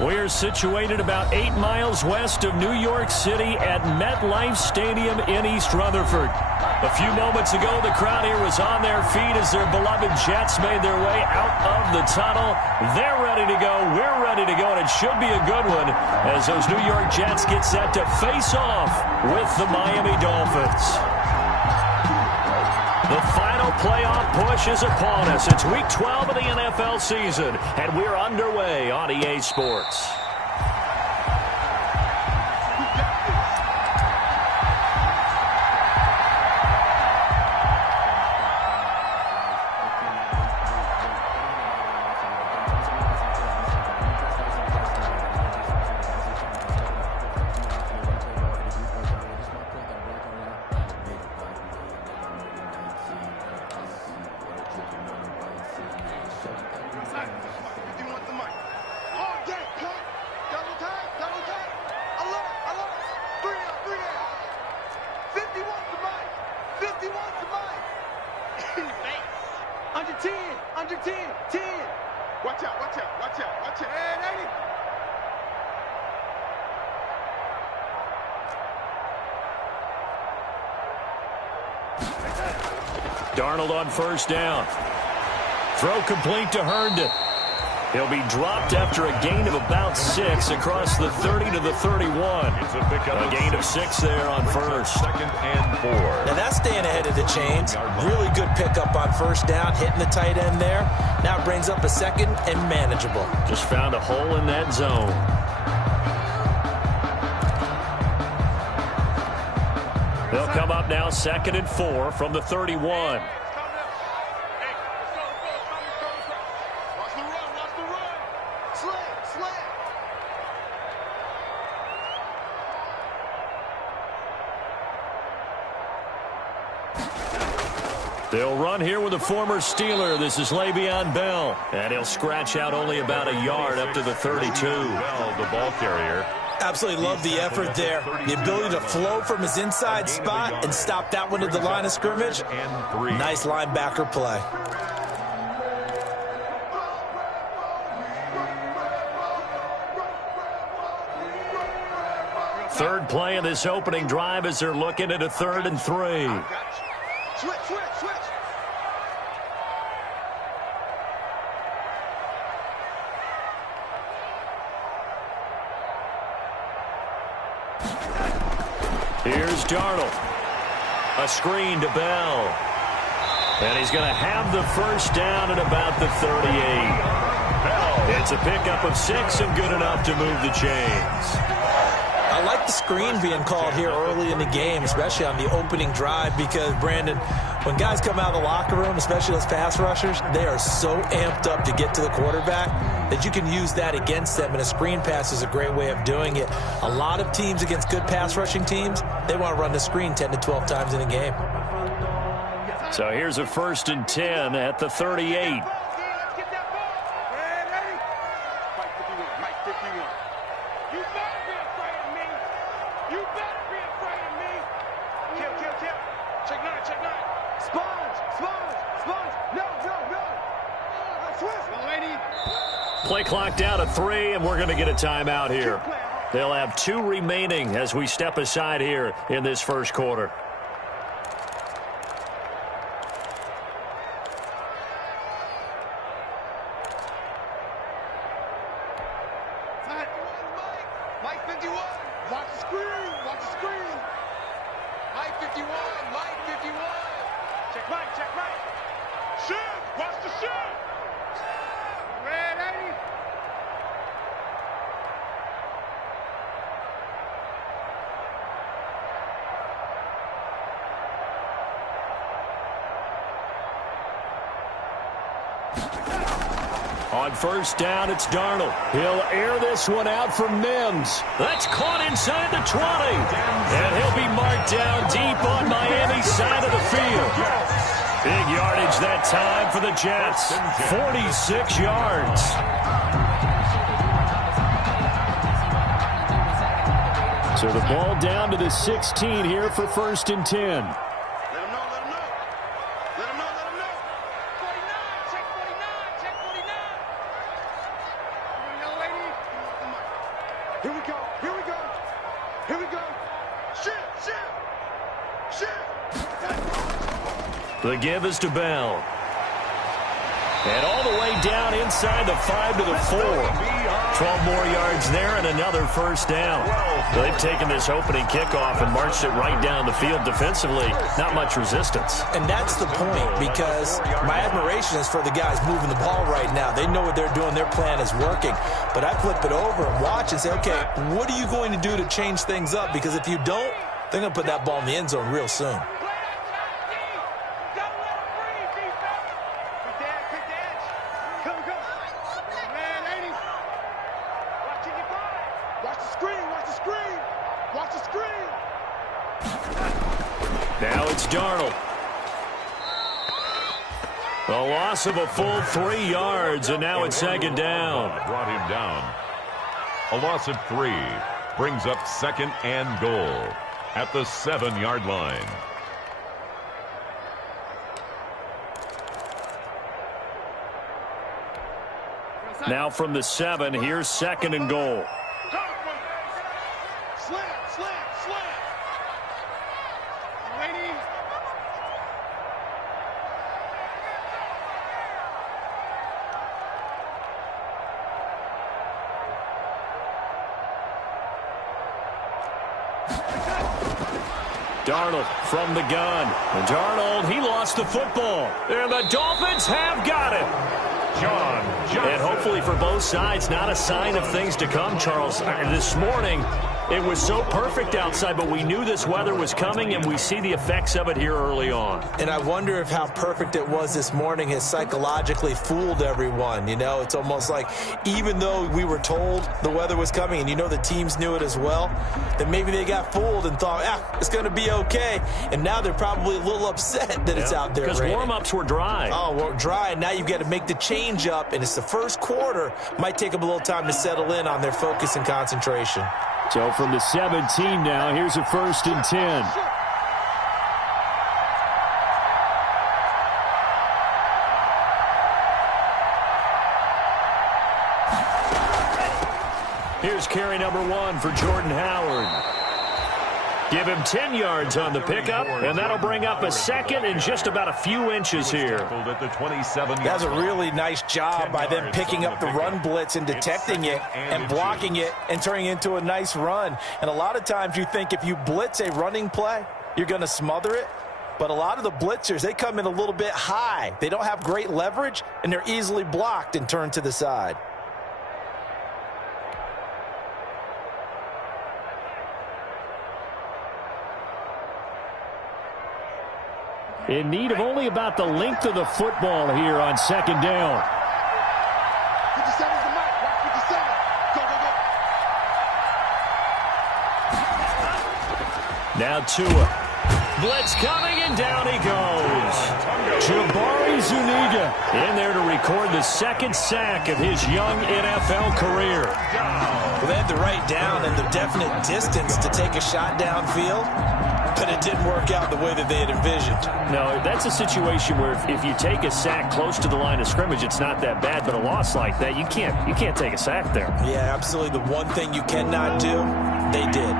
We're situated about 8 miles west of New York City at MetLife Stadium in East Rutherford. A few moments ago, the crowd here was on their feet as their beloved Jets made their way out of the tunnel. They're ready to go. We're ready to go, and it should be a good one as those New York Jets get set to face off with the Miami Dolphins. The final playoff push is upon us. It's Week 12 of the NFL season, and we're underway on EA Sports. Darnold on first down. Throw complete to Herndon. He'll be dropped after a gain of about 6 across the 30 to the 31. A gain of 6 there on first. Second and 4. Now that's staying ahead of the chains. Really good pickup on first down, hitting the tight end there. Now it brings up a second and manageable. Just found a hole in that zone. They'll come up now second and 4 from the 31. They'll run here with a former Steeler. This is Le'Veon Bell. And he'll scratch out only about a yard up to the 32. Bell, the ball carrier. Absolutely love the effort there. The ability to flow from his inside spot and stop that one at the line of scrimmage. Nice linebacker play. Third play of this opening drive as they're looking at a 3rd and 3. Switch. Here's Darnold. A screen to Bell. And he's going to have the first down at about the 38. Bell. It's a pickup of 6 and good enough to move the chains. I like the screen being called here early in the game, especially on the opening drive, because, Brandon, when guys come out of the locker room, especially those pass rushers, they are so amped up to get to the quarterback that you can use that against them, and a screen pass is a great way of doing it. A lot of teams against good pass rushing teams, they want to run the screen 10 to 12 times in a game. So here's a 1st and 10 at the 38. Play clock down to 3, and we're going to get a timeout here. They'll have 2 remaining as we step aside here in this first quarter. Mike 51, watch the screen, Mike 51, Mike 51. Check right. Shoot, watch the shoot. Ready? On first down, it's Darnold. He'll air this one out for Mims. That's caught inside the 20. And he'll be marked down deep on Miami's side of the field. Big yardage that time for the Jets. 46 yards. So the ball down to the 16 here for 1st and 10. The give is to Bell. And all the way down inside the 5 to the 4. 12 more yards there and another first down. They've taken this opening kickoff and marched it right down the field defensively. Not much resistance. And that's the point, because my admiration is for the guys moving the ball right now. They know what they're doing. Their plan is working. But I flip it over and watch and say, okay, what are you going to do to change things up? Because if you don't, they're going to put that ball in the end zone real soon. Now it's Darnold. A loss of a full 3 yards, and now it's second down. Brought him down. A loss of 3 brings up second and goal at the 7-yard line. Now from the 7, here's second and goal. Darnold from the gun. And Darnold, he lost the football. And the Dolphins have got it. John Johnson. And hopefully for both sides, not a sign of things to come, Charles. This morning, it was so perfect outside, but we knew this weather was coming, and we see the effects of it here early on. And I wonder if how perfect it was this morning has psychologically fooled everyone. You know, it's almost like even though we were told the weather was coming, and you know the teams knew it as well, that maybe they got fooled and thought, it's going to be okay. And now they're probably a little upset that it's out there because raining. Warm-ups were dry. Oh, well, dry, and now you've got to make the change up, and it's the first quarter. Might take them a little time to settle in on their focus and concentration. So from the 17 now, here's a 1st and 10. Here's carry number 1 for Jordan Howard. Give him 10 yards on the pickup, and that'll bring up a second and just about a few inches here. That's a really nice job by them picking up the run blitz and detecting it and blocking it and turning it into a nice run. And a lot of times you think if you blitz a running play, you're going to smother it. But a lot of the blitzers, they come in a little bit high. They don't have great leverage, and they're easily blocked and turned to the side. In need of only about the length of the football here on second down. 57's the mark. Watch 57. Go, go, go. Now Tua. Blitz coming, and down he goes. Jabari Zuniga in there to record the second sack of his young NFL career. Well, they had the right down and the definite distance to take a shot downfield, but it didn't work out the way that they had envisioned. No, that's a situation where if you take a sack close to the line of scrimmage, it's not that bad, but a loss like that, you can't take a sack there. Yeah, absolutely. The one thing you cannot do, they did.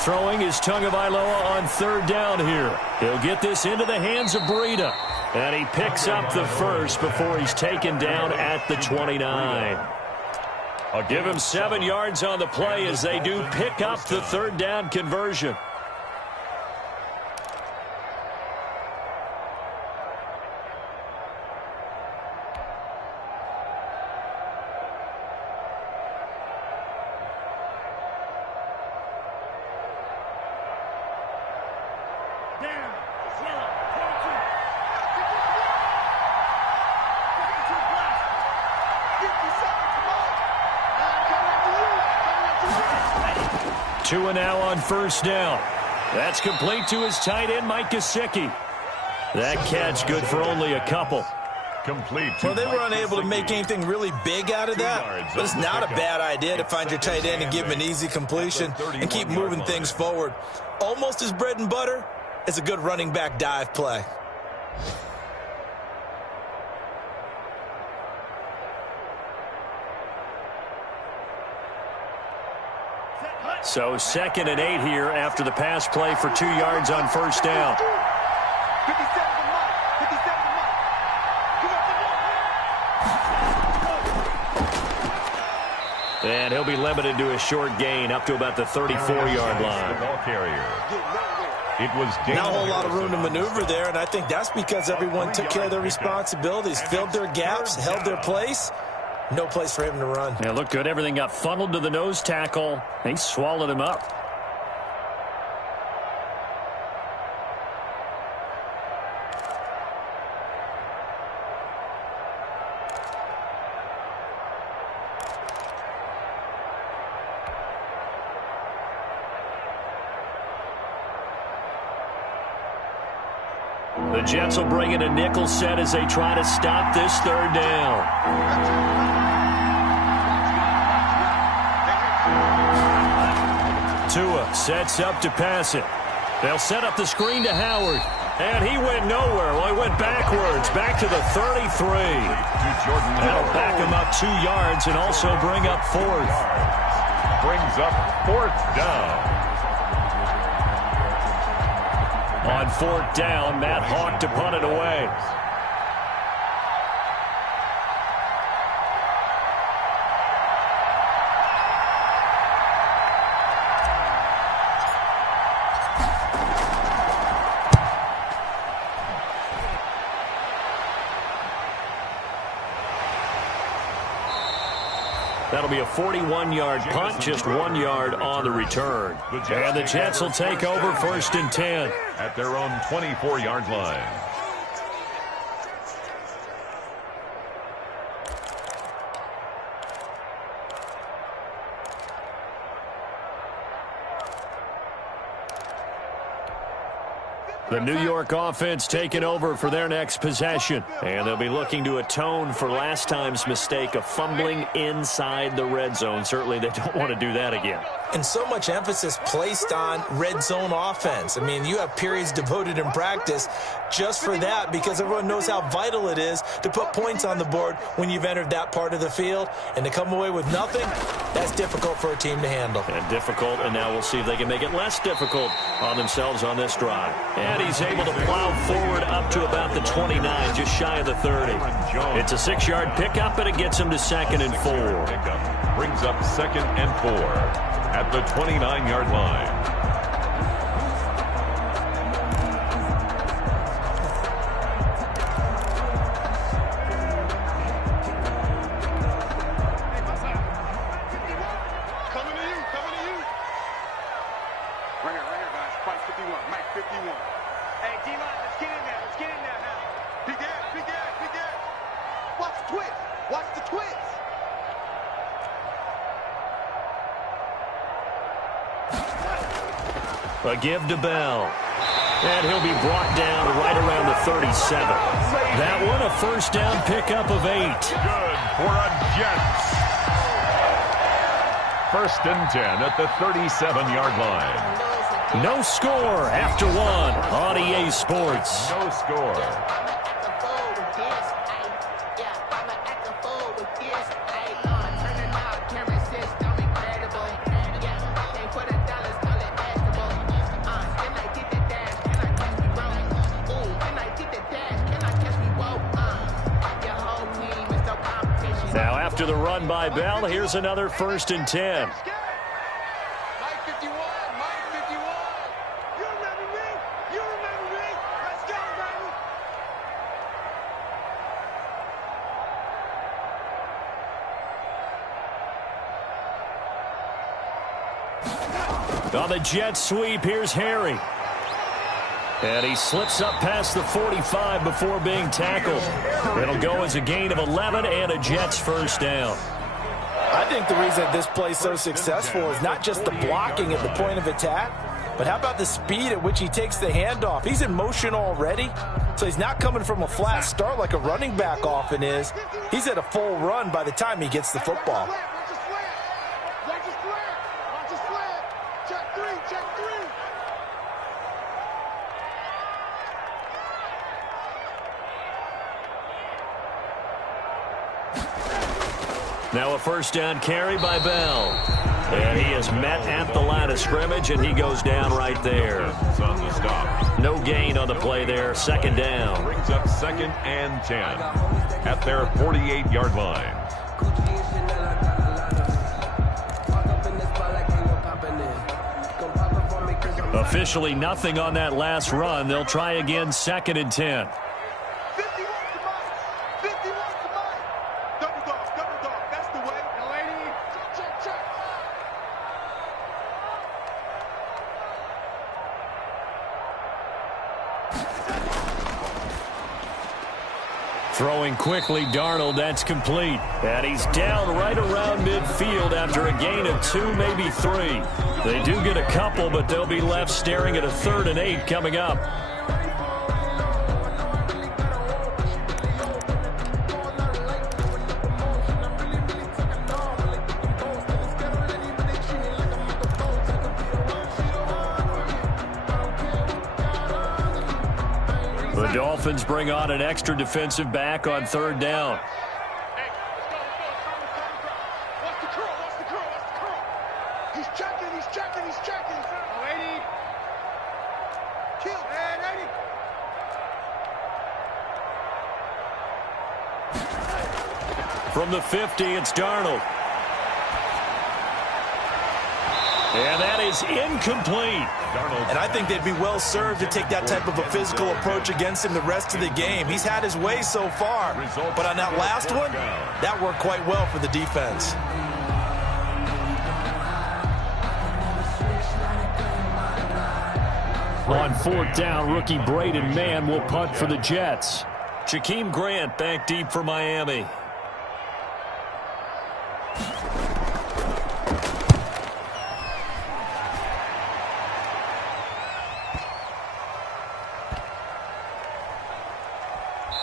Throwing is Tagovailoa on third down here. He'll get this into the hands of Breida. And he picks up the first before he's taken down at the 29. I'll give him 7 yards on the play as they do pick up the third down conversion. Tua now on first down. That's complete to his tight end, Mike Gesicki. That catch good for only a couple. Complete. Well, they were unable to make anything really big out of that, but it's not a bad idea to find your tight end and give him an easy completion and keep moving things forward. Almost his bread and butter, It's a good running back dive play. So 2nd and 8 here after the pass play for 2 yards on first down. And he'll be limited to a short gain up to about the 34-yard line. The ball carrier. It was not a whole lot of room to maneuver there, and I think that's because everyone took care of their responsibilities, filled their gaps, held their place. No place for him to run. Yeah, looked good. Everything got funneled to the nose tackle. He swallowed him up. The Jets will bring in a nickel set as they try to stop this 3rd down. Tua sets up to pass it. They'll set up the screen to Howard. And he went nowhere. Well, he went backwards, back to the 33. That'll back him up 2 yards and also bring up 4th. Brings up 4th down. On 4th down, Matt Hawk to punt it away. That'll be a 41-yard punt, just 1 yard on the return. And the Jets will take over 1st and 10. At their own 24-yard line. The New York offense taking over for their next possession. And they'll be looking to atone for last time's mistake of fumbling inside the red zone. Certainly they don't want to do that again. And so much emphasis placed on red zone offense. I mean, you have periods devoted in practice just for that because everyone knows how vital it is to put points on the board when you've entered that part of the field. And to come away with nothing, that's difficult for a team to handle. And difficult, and now we'll see if they can make it less difficult on themselves on this drive. And he's able to plow forward up to about the 29, just shy of the 30. It's a 6-yard pickup, and it gets him to 2nd and 4. Brings up 2nd and 4 at the 29-yard line. Coming to you. Right here, guys. Fight 51, Mike 51. Hey, D-line, let's get in there now. Big gas. Watch the twist. A give to Bell. And he'll be brought down right around the 37. That one, a 1st down pickup of 8. Good for a Jets. 1st and 10 at the 37-yard line. No score after 1 on EA Sports. No score. Now after the run by Bell, here's another 1st and 10. Mike 51. You remember me? Let's go, baby. On the jet sweep, here's Harry. And he slips up past the 45 before being tackled. It'll go as a gain of 11 and a Jets 1st down. I think the reason this play is so successful is not just the blocking at the point of attack, but how about the speed at which he takes the handoff? He's in motion already, so he's not coming from a flat start like a running back often is. He's at a full run by the time he gets the football. Now a first down carry by Bell. And he is met at the line of scrimmage, and he goes down right there. On the stop. No gain on the play there. Second down. Brings up 2nd and 10 at their 48-yard line. Officially nothing on that last run. They'll try again 2nd and 10. 51 to Mike. 51 to Mike. Double dog. That's the way. And lady, check. Throwing quickly, Darnold, that's complete. And he's down right around midfield after a gain of 2, maybe 3. They do get a couple, but they'll be left staring at a 3rd and 8 coming up. The Dolphins bring on an extra defensive back on 3rd down. Hey, let's go. What's the curl? He's checking. Oh, 80. Kill. And 80. From the 50, it's Darnold. And that is incomplete. And I think they'd be well served to take that type of a physical approach against him the rest of the game. He's had his way so far, but on that last one, that worked quite well for the defense. On 4th down, rookie Braden Mann will punt for the Jets. Jakeem Grant back deep for Miami.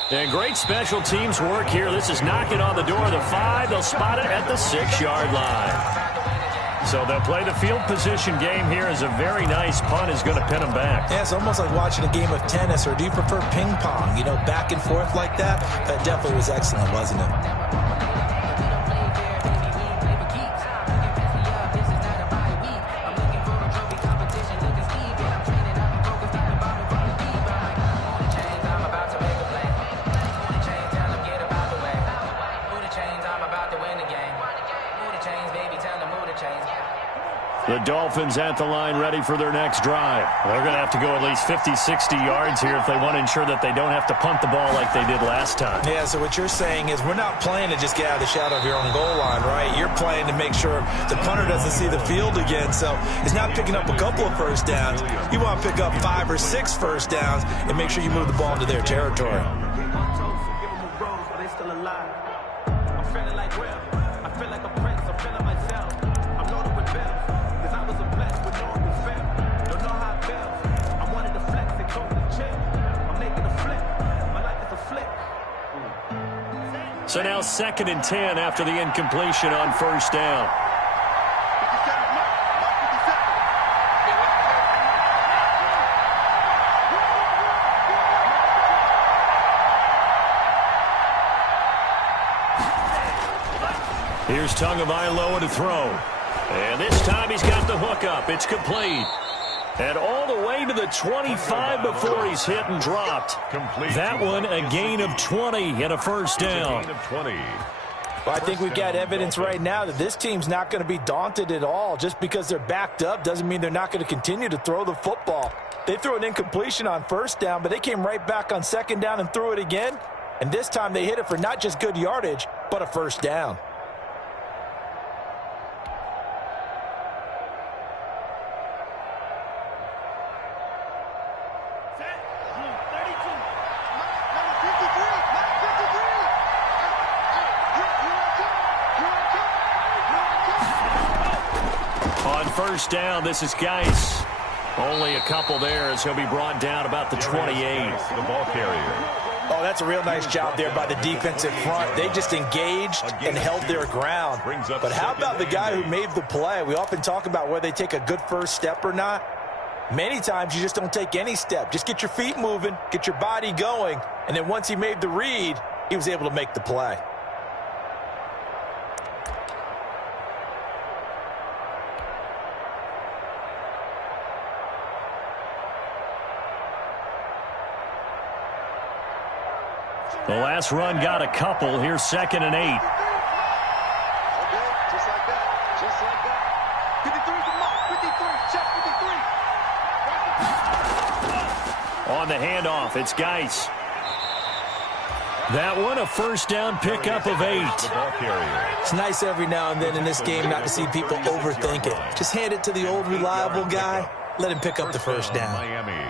And great special teams work here. This is knocking on the door of the 5. They'll spot it at the 6-yard line. So they'll play the field position game here as a very nice punt is going to pin them back. Yeah, it's almost like watching a game of tennis, or do you prefer ping pong? You know, back and forth like that? That definitely was excellent, wasn't it? The Dolphins at the line ready for their next drive. They're going to have to go at least 50, 60 yards here if they want to ensure that they don't have to punt the ball like they did last time. Yeah, so what you're saying is we're not playing to just get out of the shadow of your own goal line, right? You're playing to make sure the punter doesn't see the field again. So it's not picking up a couple of first downs. You want to pick up 5 or 6 first downs and make sure you move the ball into their territory. So now 2nd and 10 after the incompletion on 1st down. Here's Tagovailoa to throw. And this time he's got the hook up. It's complete. And all the way to the 25 before he's hit and dropped. That one a gain of 20 and a first down. Well, I think we've got evidence right now that this team's not going to be daunted at all. Just because they're backed up doesn't mean they're not going to continue to throw the football. They threw an incompletion on 1st down, but they came right back on 2nd down and threw it again. And this time they hit it for not just good yardage, but a first down. First down, this is Geis. Only a couple there as he'll be brought down about the 28. The ball carrier. Oh, that's a real nice job there by the defensive front. They just engaged and held their ground. But how about the guy who made the play? We often talk about whether they take a good first step or not. Many times you just don't take any step. Just get your feet moving, get your body going, and then once he made the read, he was able to make the play. The last run got a couple. Here's 2nd and 8. Okay, just like that. Just like that. 53's the mark. 53. Check 53. On the handoff, it's Geis. That one, a first down pickup of 8. It's nice every now and then in this game not to see people overthink it. Just hand it to the old reliable guy. Let him pick up the first down. Miami.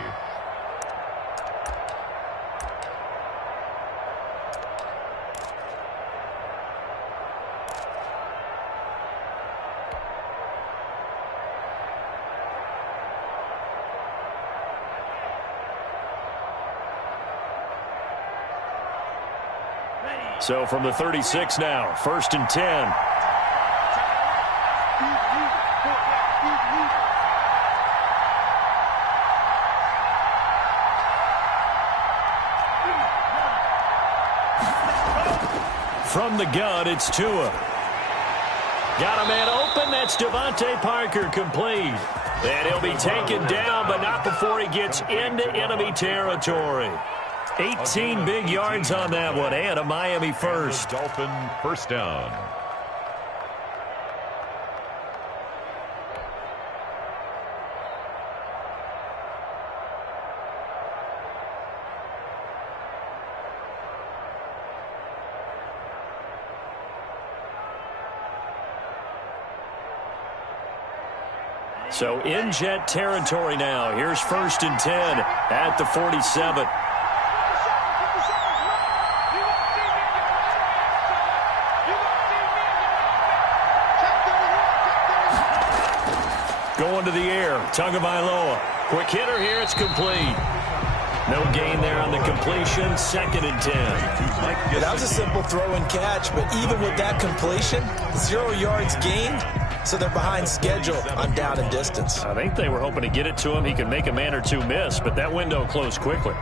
So from the 36 now, 1st and 10. From the gun, it's Tua. Got a man open. That's Devontae Parker, complete. And he'll be taken down, but not before he gets into enemy territory. 18 big yards on that one, and a Miami first. Dolphin first down. So in jet territory now. Here's 1st and 10 at the 47. Going to the air, Tagovailoa. Quick hitter here, it's complete. No gain there on the completion, 2nd and 10. That was a simple throw and catch, but even with that completion, 0 yards gained, so they're behind schedule on down and distance. I think they were hoping to get it to him. He could make a man or two miss, but that window closed quickly.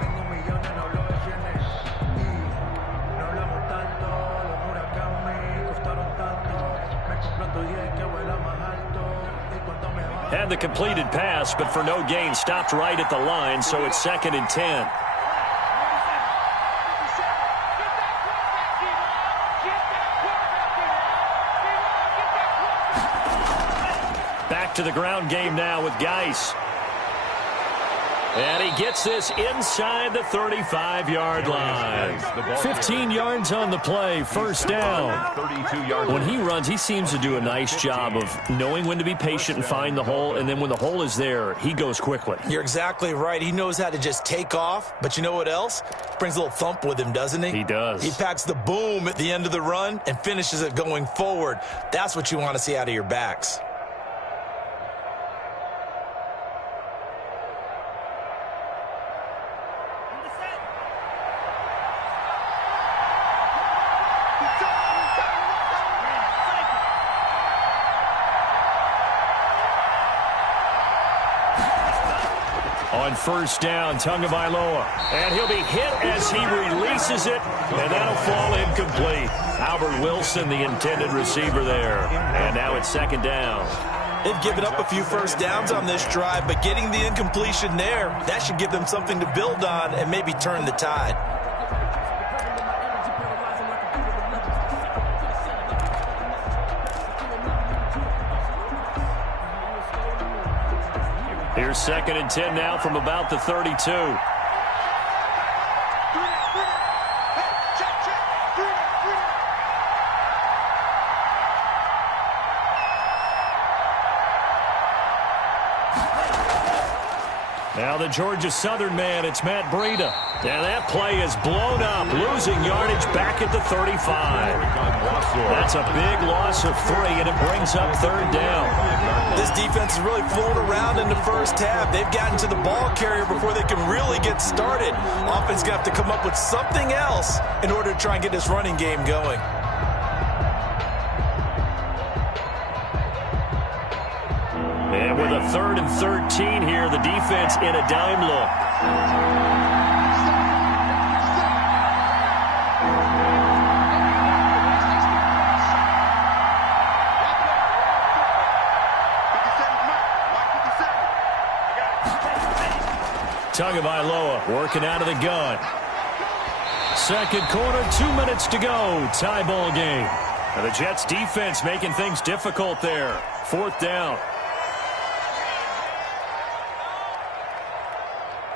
Had the completed pass, but for no gain, stopped right at the line, so it's 2nd and 10. Back to the ground game now with Geis. And he gets this inside the 35-yard line. 15 yards on the play, first down. When he runs, he seems to do a nice job of knowing when to be patient and find the hole, and then when the hole is there, he goes quickly. You're exactly right. He knows how to just take off, but you know what else? Brings a little thump with him, doesn't he? He does. He packs the boom at the end of the run and finishes it going forward. That's what you want to see out of your backs. On first down, Tagovailoa. And he'll be hit as he releases it, and that'll fall incomplete. Albert Wilson, the intended receiver there. And now it's 2nd down. They've given up a few first downs on this drive, but getting the incompletion there, that should give them something to build on and maybe turn the tide. Here's 2nd and 10 now from about the 32. Now the Georgia Southern man, it's Matt Breida. And that play is blown up, losing yardage back at the 35. That's a big loss of 3, and it brings up 3rd down. This defense is really flown around in the first half. They've gotten to the ball carrier before they can really get started. Offense going to have to come up with something else in order to try and get this running game going. And with a 3rd and 13 here, the defense in a dime look. Tagovailoa working out of the gun. Second quarter, 2 minutes to go. Tie ball game. And the Jets defense making things difficult there. Fourth down.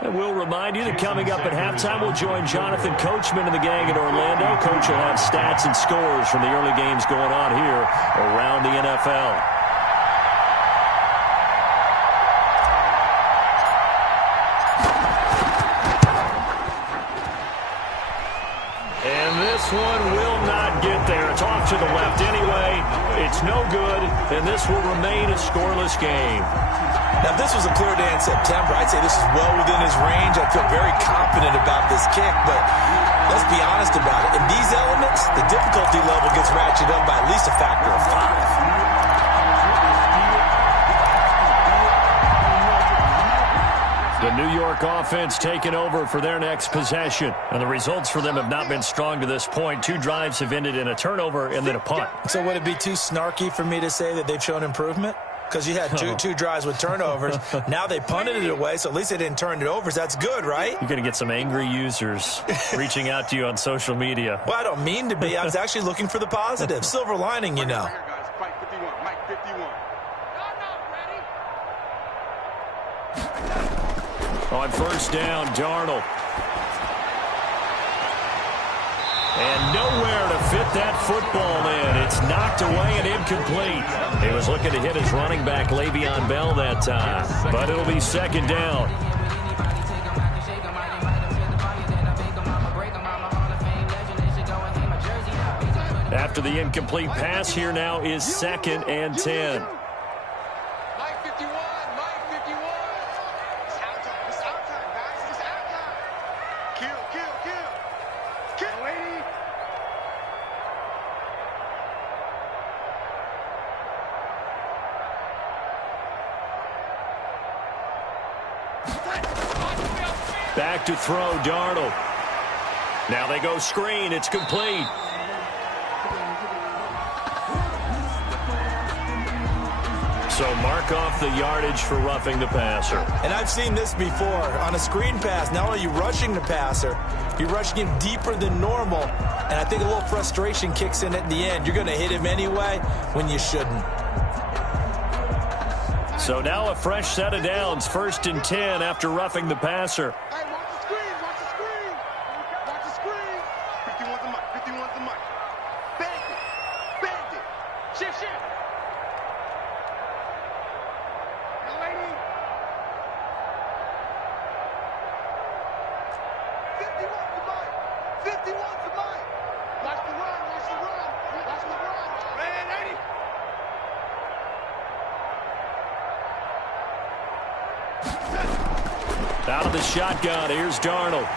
And we'll remind you that coming up at halftime, we'll join Jonathan Coachman and the gang in Orlando. Coach will have stats and scores from the early games going on here around the NFL. This one will not get there. It's off to the left anyway. It's no good, and this will remain a scoreless game. Now, if this was a clear day in September, I'd say this is well within his range. I feel very confident about this kick, but let's be honest about it. In these elements, the difficulty level gets ratcheted up by at least a factor of 5. The New York offense taking over for their next possession. And the results for them have not been strong to this point. 2 drives have ended in a turnover and then a punt. So would it be too snarky for me to say that they've shown improvement? Because you had two drives with turnovers. Now they punted it away, so at least they didn't turn it over. So that's good, right? You're going to get some angry users reaching out to you on social media. Well, I don't mean to be. I was actually looking for the positive. Silver lining, you know. On first down, Darnold. And nowhere to fit that football in. It's knocked away and incomplete. He was looking to hit his running back, Le'Veon Bell, that time. But it'll be second down. After the incomplete pass, here now is 2nd and 10. Back to throw, Darnold. Now they go screen. It's complete. So mark off the yardage for roughing the passer. And I've seen this before. On a screen pass, not only are you rushing the passer, you're rushing him deeper than normal. And I think a little frustration kicks in at the end. You're going to hit him anyway when you shouldn't. So now a fresh set of downs. 1st and 10 after roughing the passer. Hey, watch the screen, watch the screen. Watch the screen. 51's the mic, 51's the mic. Bang it, bang it. Shift. Young lady. 51's the mic, 51's the mic. Watch the run, watch the run, watch the run. Man, lady. Out of the shotgun, here's Darnold.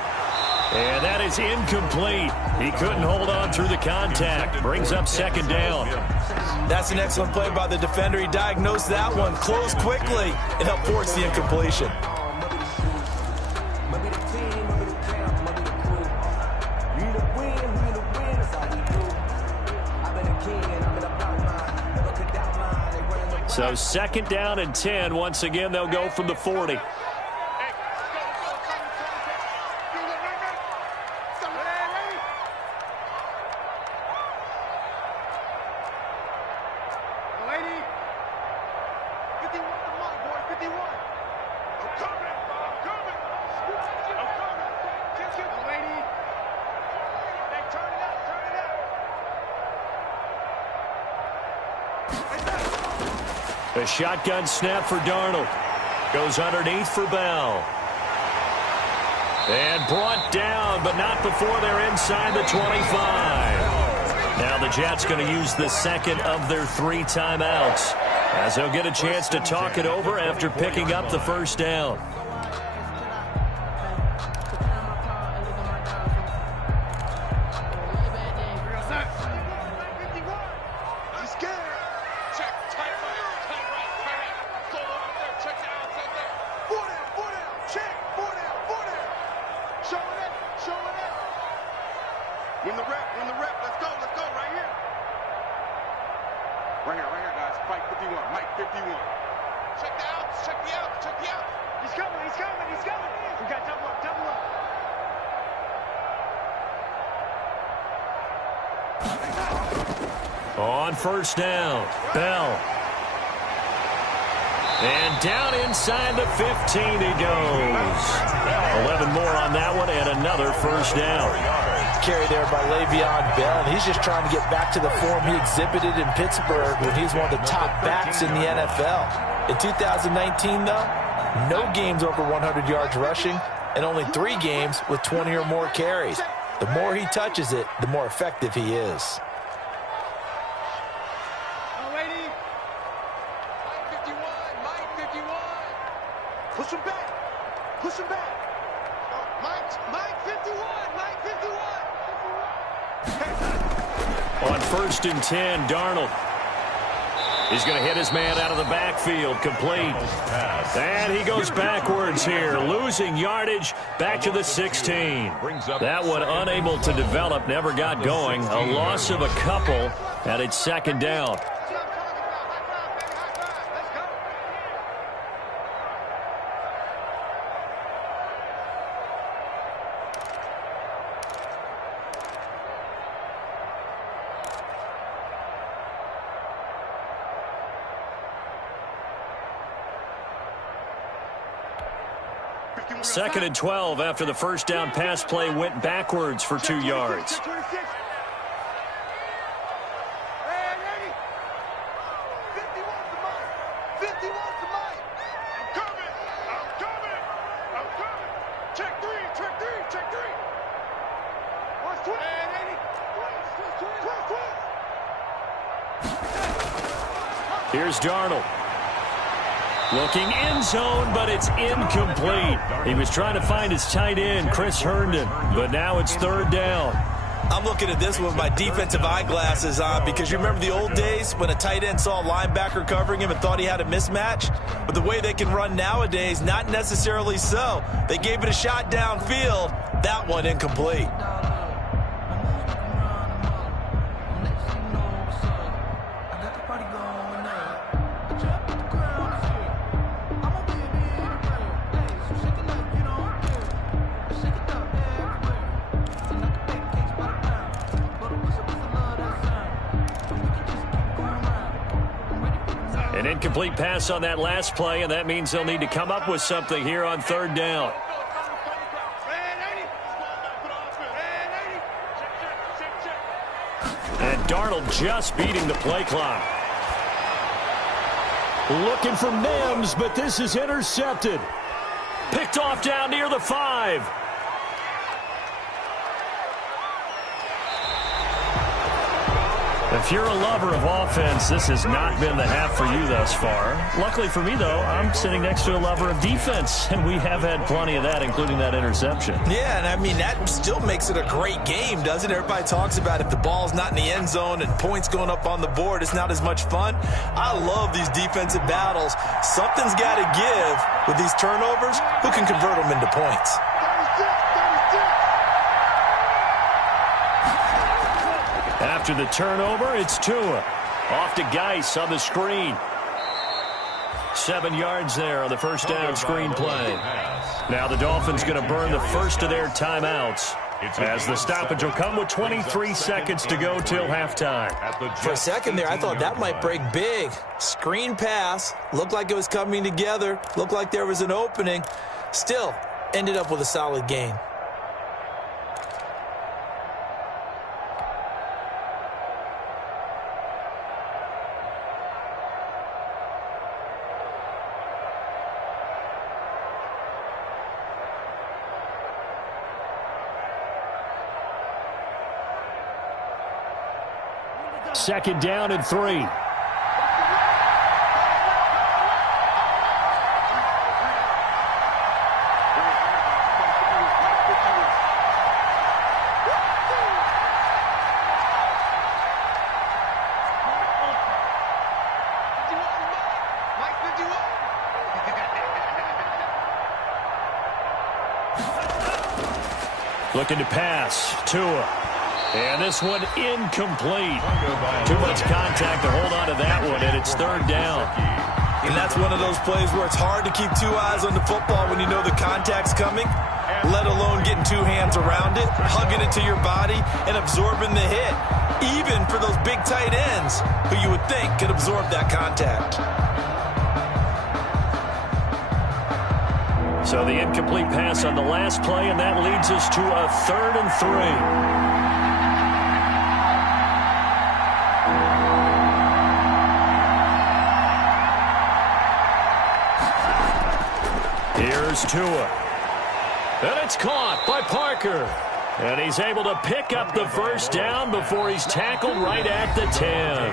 And that is incomplete. He couldn't hold on through the contact. Brings up 2nd down. That's an excellent play by the defender. He diagnosed that one, closed quickly, and helped force the incompletion. So 2nd down and 10. Once again, they'll go from the 40. A shotgun snap for Darnold. Goes underneath for Bell. And brought down, but not before they're inside the 25. Now the Jets going to use the 2nd of their 3 timeouts, as they'll get a chance to talk it over after picking up the 1st down. Win the rep, let's go, right here. Right here, guys, fight 51, Mike 51. Check the outs, check the outs. He's coming. We got double up. On first down, Bell. And down inside the 15 he goes. 11 more on that one and another first down. Carry there by Le'Veon Bell, and he's just trying to get back to the form he exhibited in Pittsburgh when he was one of the top backs in the NFL. In 2019, though, no games over 100 yards rushing and only 3 games with 20 or more carries. The more he touches it, the more effective he is. Push him back. Push him back. Mike 51. Mike 51. On first and 10, Darnold. He's going to hit his man out of the backfield, complete. And he goes backwards here, losing yardage back to the 16. That one unable to develop, never got going. A loss of a couple, and it's second down. Second and 12 after the first down pass play went backwards for 2 yards. Here's Darnold. Looking end zone, but it's incomplete. He was trying to find his tight end, Chris Herndon, but now it's third down. I'm looking at this with my defensive eyeglasses on because you remember the old days when a tight end saw a linebacker covering him and thought he had a mismatch? But the way they can run nowadays, not necessarily so. They gave it a shot downfield. That one incomplete. An incomplete pass on that last play, and that means they'll need to come up with something here on third down. And Darnold just beating the play clock. Looking for Mims, but this is intercepted. Picked off down near the 5. If you're a lover of offense, this has not been the half for you thus far. Luckily for me, though, I'm sitting next to a lover of defense, and we have had plenty of that, including that interception. Yeah, and I mean, that still makes it a great game, doesn't it? Everybody talks about if the ball's not in the end zone and points going up on the board, it's not as much fun. I love these defensive battles. Something's got to give with these turnovers. Who can convert them into points? After the turnover, it's Tua. Off to Geis on the screen. 7 yards there on the first down screen play. Now the Dolphins going to burn the first of their timeouts as the stoppage will come with 23 seconds to go till halftime. For a second there, I thought that might break big. Screen pass. Looked like it was coming together. Looked like there was an opening. Still, ended up with a solid gain. Second down and 3. Looking to pass. Tua. And this one incomplete. Too much contact to hold on to that one, and it's third down. And that's one of those plays where it's hard to keep 2 eyes on the football when you know the contact's coming. let alone getting two hands around it, hugging it to your body, and absorbing the hit, even for those big tight ends who you would think could absorb that contact. So the incomplete pass on the last play, and that leads us to a 3rd and 3. Here's Tua. And it's caught by Parker. And he's able to pick up the first down before he's tackled right at the 10.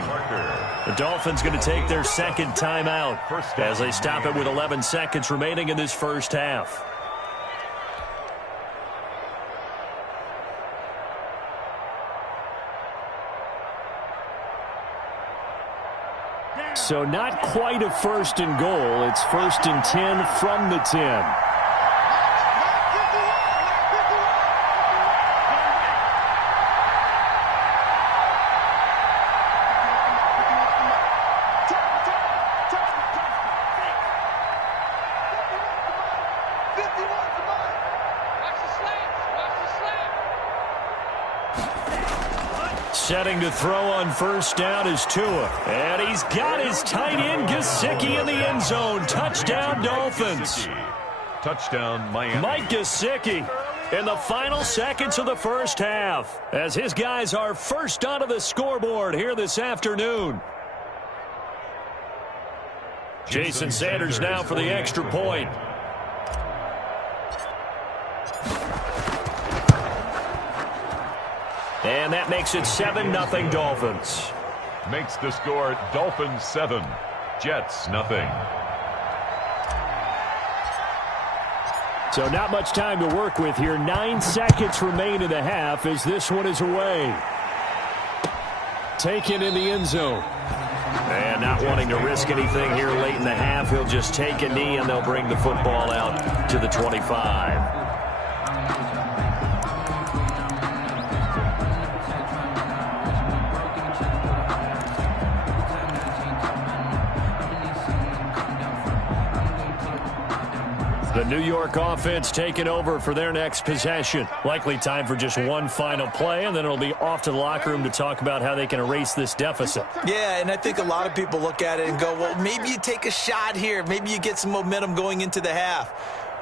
The Dolphins going to take their second timeout as they stop it with 11 seconds remaining in this first half. So not quite a 1st and goal. It's 1st and 10 from the 10. Setting to throw on first down is Tua. And he's got his tight end, Gesicki, in the end zone. Touchdown, Dolphins. Touchdown, Miami. Mike Gesicki in the final seconds of the first half as his guys are first onto the scoreboard here this afternoon. Jason Sanders now for the extra point. And that makes it 7-0 Dolphins. Makes the score Dolphins 7, Jets nothing. So not much time to work with here. 9 seconds remain in the half as this one is away. Taken in the end zone. And not wanting to risk anything here late in the half, he'll just take a knee and they'll bring the football out to the 25. The New York offense taking over for their next possession. Likely time for just one final play, and then it'll be off to the locker room to talk about how they can erase this deficit. Yeah, and I think a lot of people look at it and go, well, maybe you take a shot here. Maybe you get some momentum going into the half.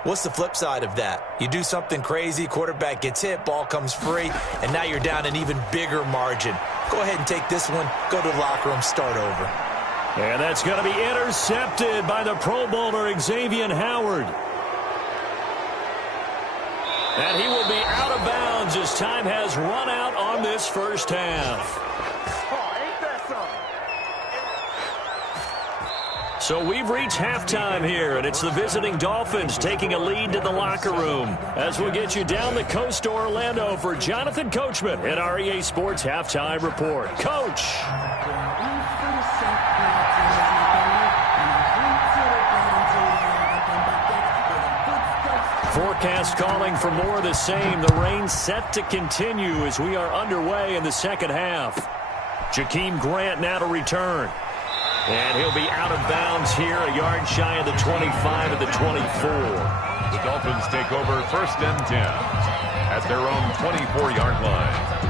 What's the flip side of that? You do something crazy, quarterback gets hit, ball comes free, and now you're down an even bigger margin. Go ahead and take this one, go to the locker room, start over. And that's going to be intercepted by the Pro Bowler Xavier Howard. And he will be out of bounds as time has run out on this first half. So we've reached halftime here, and it's the visiting Dolphins taking a lead to the locker room. As we'll get you down the coast to Orlando for Jonathan Coachman at our EA Sports Halftime Report. Coach. Forecast calling for more of the same. The rain set to continue as we are underway in the second half. Jakeem Grant now to return. And he'll be out of bounds here, a yard shy of the 25 of the 24. The Dolphins take over 1st and 10 at their own 24-yard line.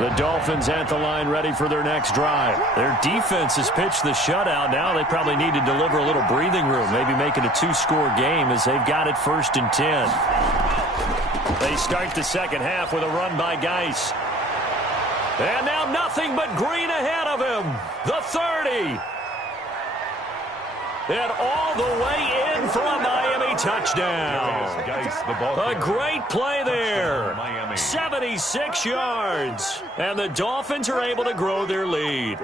The Dolphins at the line ready for their next drive. Their defense has pitched the shutout. Now they probably need to deliver a little breathing room, maybe make it a 2-score game as they've got it 1st and 10. They start the second half with a run by Geis. And now nothing but green ahead of him. The 30. And all the way in for a Miami touchdown. A great play there. 76 yards. And the Dolphins are able to grow their lead.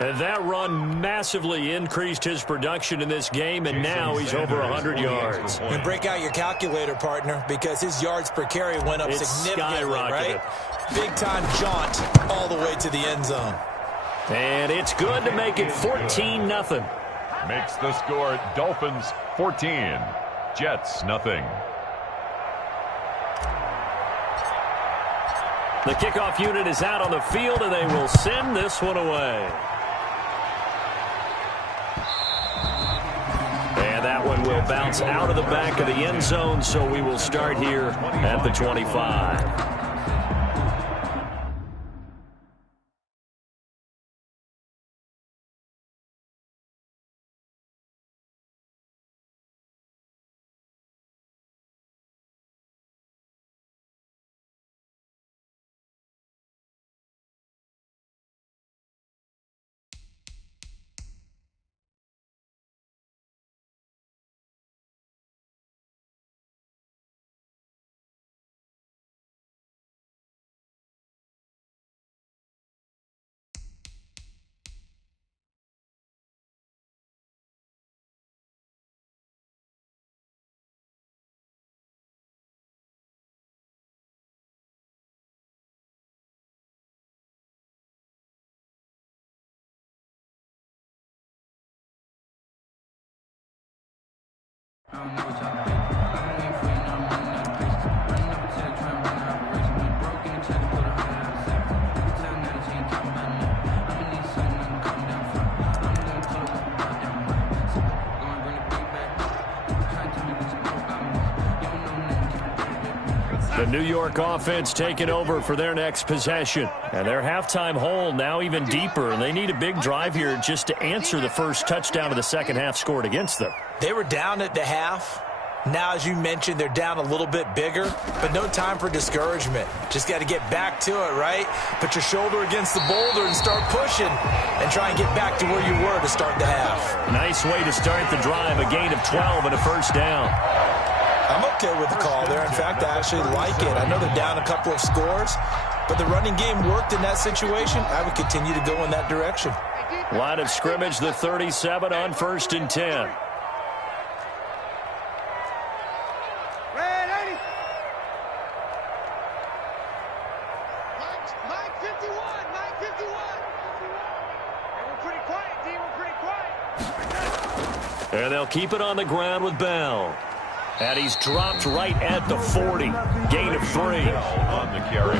And that run massively increased his production in this game, and now he's over 100 yards. And break out your calculator, partner, because his yards per carry went up significantly, right? Big-time jaunt all the way to the end zone. And it's good to make it 14-0. makes the score Dolphins 14, Jets nothing. The kickoff unit is out on the field, and they will send this one away. And that one will bounce out of the back of the end zone, so we will start here at the 25. The New York offense taking over for their next possession. And their halftime hole now even deeper, and they need a big drive here just to answer the first touchdown of the second half scored against them. They were down at the half. Now, as you mentioned, they're down a little bit bigger, but no time for discouragement. Just got to get back to it, right? Put your shoulder against the boulder and start pushing and try and get back to where you were to start the half. Nice way to start the drive, a gain of 12 and a first down. I'm okay with the call there. In fact, I actually like it. I know they're down a couple of scores, but the running game worked in that situation. I would continue to go in that direction. Line of scrimmage, the 37 on 1st and 10. And they'll keep it on the ground with Bell. And he's dropped right at the 40. Gain of 3. On the carry.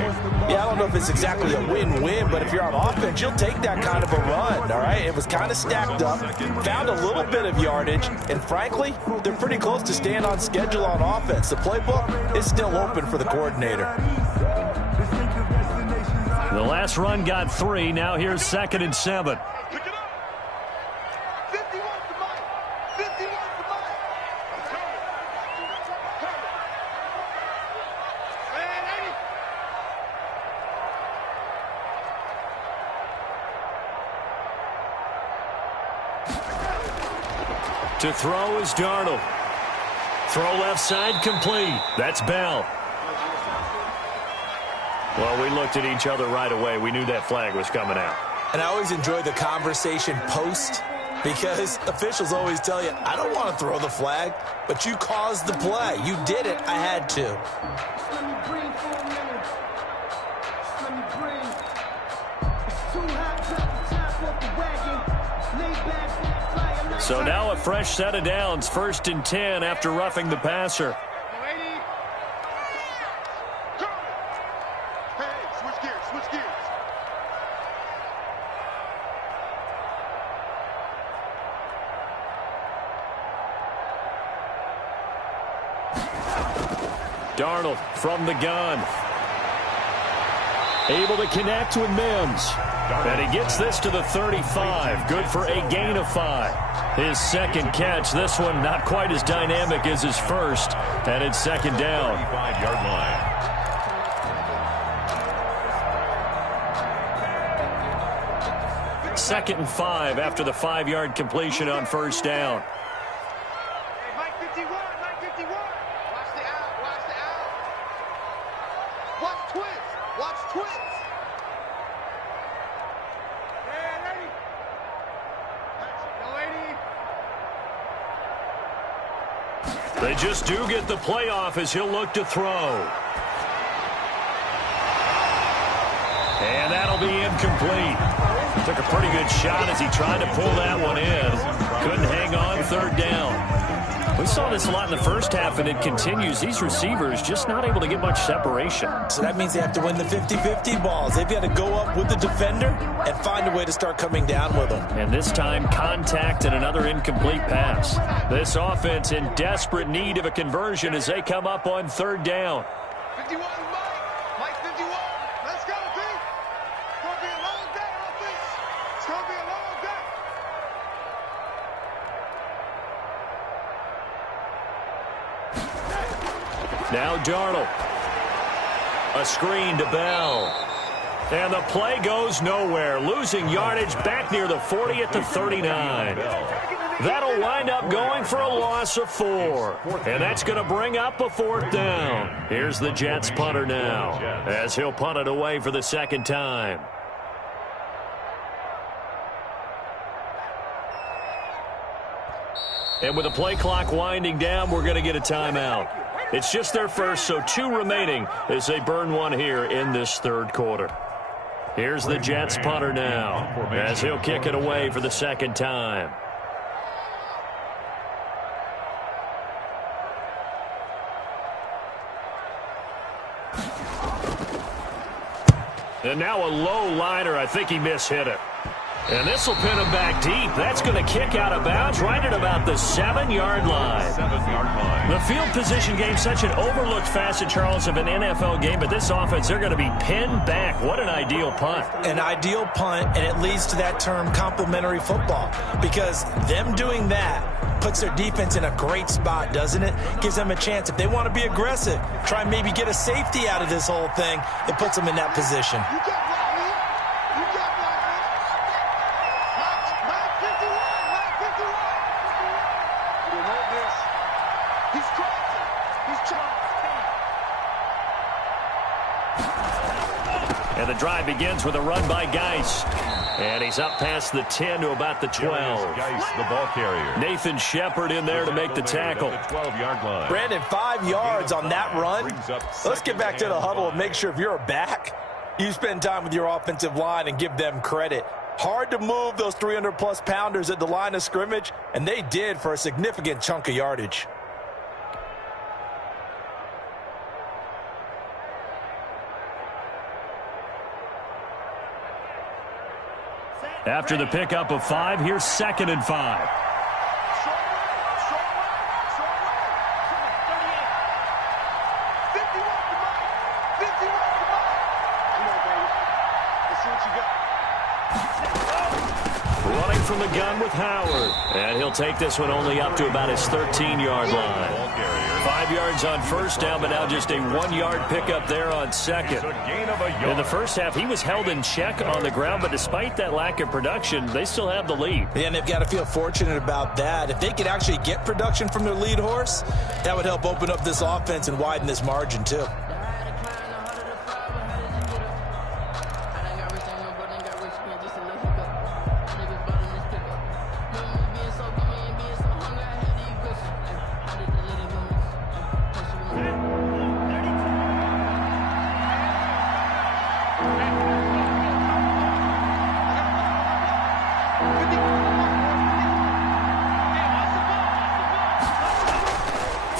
Yeah, I don't know if it's exactly a win-win, but if you're on offense, you'll take that kind of a run, all right? It was kind of stacked up, found a little bit of yardage, and frankly, they're pretty close to staying on schedule on offense. The playbook is still open for the coordinator. The last run got 3. Now here's 2nd and 7. To throw is Darnold. Throw left side complete. That's Bell. Well, we looked at each other right away. We knew that flag was coming out. And I always enjoy the conversation post because officials always tell you, I don't want to throw the flag, but you caused the play. You did it. I had to. So now a fresh set of downs, 1st and 10 after roughing the passer. Switch gears. Darnold from the gun. Able to connect with Mims. And he gets this to the 35. Good for a gain of 5. His second catch. This one not quite as dynamic as his first. And it's 2nd down. 35-yard line. Second and 5 after the 5-yard completion on 1st down. Hey, Mike 51. Watch the out. Watch twins. They just do get the playoff as he'll look to throw. And that'll be incomplete. Took a pretty good shot as he tried to pull that one in. couldn't hang on third down. We saw this a lot in the first half, and it continues. These receivers just not able to get much separation. So that means they have to win the 50-50 balls. They've got to go up with the defender and find a way to start coming down with them. And this time, contact and another incomplete pass. This offense in desperate need of a conversion as they come up on third down. 51, Mike 51. Let's go, P. It's going to be a long day, offense. It's going to be a long day. Now Darnold. A screen to Bell. And the play goes nowhere. Losing yardage back near the 40 at the 39. That'll wind up going for a loss of 4. And that's going to bring up a fourth down. Here's the Jets punter now, as he'll punt it away for the second time. And with the play clock winding down, we're going to get a timeout. It's just their first, so 2 remaining as they burn one here in this third quarter. Here's the Jets punter now, as he'll kick it away for the second time. And now a low liner. I think he mishit it. And this will pin him back deep. That's going to kick out of bounds right at about the 7-yard line. 7-yard line. The field position game, such an overlooked facet, Charles, of an NFL game. But this offense, they're going to be pinned back. What an ideal punt. An ideal punt, and it leads to that term complementary football. Because them doing that puts their defense in a great spot, doesn't it? Gives them a chance. If they want to be aggressive, try and maybe get a safety out of this whole thing, it puts them in that position. You got block me. You got block me. Mike 51. Mike 51. You know this. He's crossing. He's trying. And the drive begins with a run by Geis. And he's up past the 10 to about the 12. Geis, the ball carrier. Nathan Shepard in there to make the tackle. At the 12-yard line. Brandon, 5 yards on that run. Let's get back to the huddle and make sure if you're a back, you spend time with your offensive line and give them credit. Hard to move those 300-plus pounders at the line of scrimmage, and they did for a significant chunk of yardage. After the pickup of 5, here's 2nd and 5. Running from the gun with Howard. And he'll take this one only up to about his 13-yard line. 5 yards on first down, but now just a 1-yard pickup there on second. In the first half, he was held in check on the ground, but despite that lack of production, they still have the lead. And they've got to feel fortunate about that. If they could actually get production from their lead horse, that would help open up this offense and widen this margin too.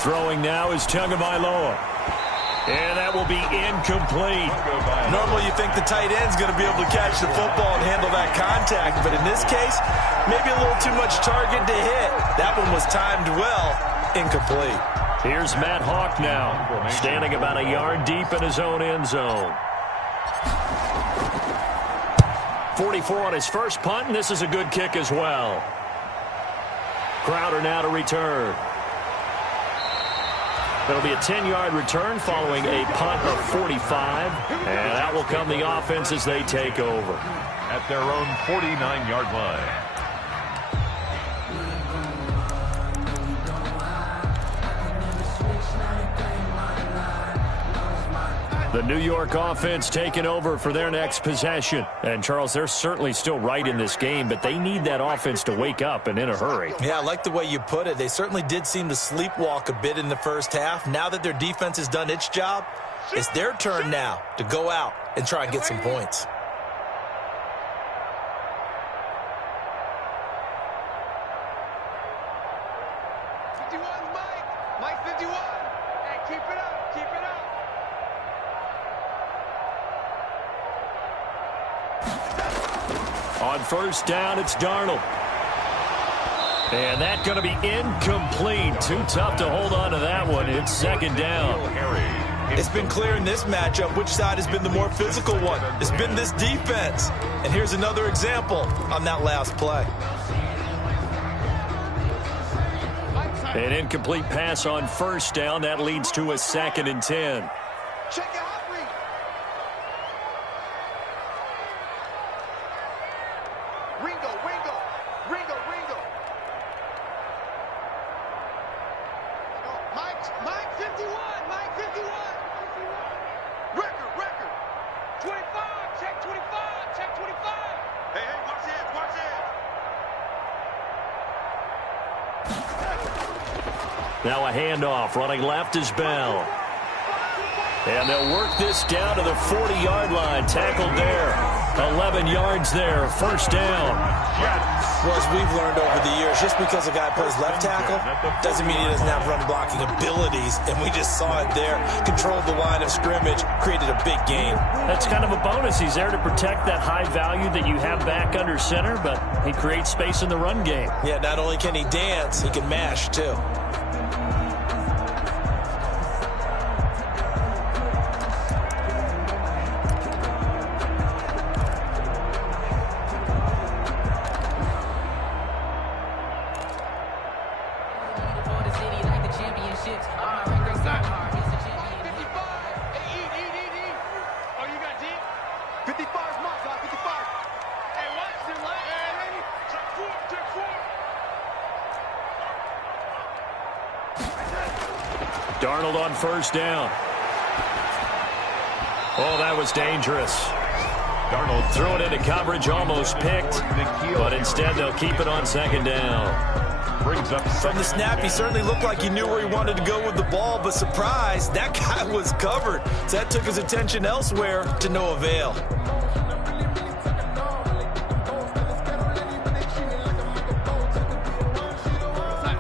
Throwing now is Tagovailoa. And that will be incomplete. Normally you think the tight end's going to be able to catch the football and handle that contact, but in this case, maybe a little too much target to hit. That one was timed well, incomplete. Here's Matt Hawk now, standing about a yard deep in his own end zone. 44 on his first punt, and this is a good kick as well. Crowder now to return. That'll be a 10-yard return following a punt of 45. And that will come the offense as they take over. At their own 49-yard line. The New York offense taking over for their next possession. And, Charles, they're certainly still right in this game, but they need that offense to wake up and in a hurry. Yeah, I like the way you put it. They certainly did seem to sleepwalk a bit in the first half. Now that their defense has done its job, it's their turn now to go out and try and get some points. Mike 51. Hey, keep it up. Keep it up. On first down, it's Darnold. And that's going to be incomplete. Too tough to hold on to that one. It's second down. It's been clear in this matchup which side has been the more physical one. It's been this defense. And here's another example on that last play. An incomplete pass on first down. That leads to a 2nd and 10. Check your hot read. Ringo. Mike 51. Mike 51. Record. 25. Check 25. Check 25. Hey, watch the edge. Watch the edge. Now a handoff. Running left is Bell. And they'll work this down to the 40-yard line. Tackled there. 11 yards there. First down. Well, as we've learned over the years, just because a guy plays left tackle doesn't mean he doesn't have run-blocking abilities. And we just saw it there. Controlled the line of scrimmage. Created a big gain. That's kind of a bonus. He's there to protect that high value that you have back under center, but he creates space in the run game. Yeah, not only can he dance, he can mash, too. Darnold on first down. Oh, that was dangerous. Darnold threw it into coverage, almost picked, but instead they'll keep it on second down. From the snap, he certainly looked like he knew where he wanted to go with the ball, but surprise, that guy was covered. So that took his attention elsewhere to no avail.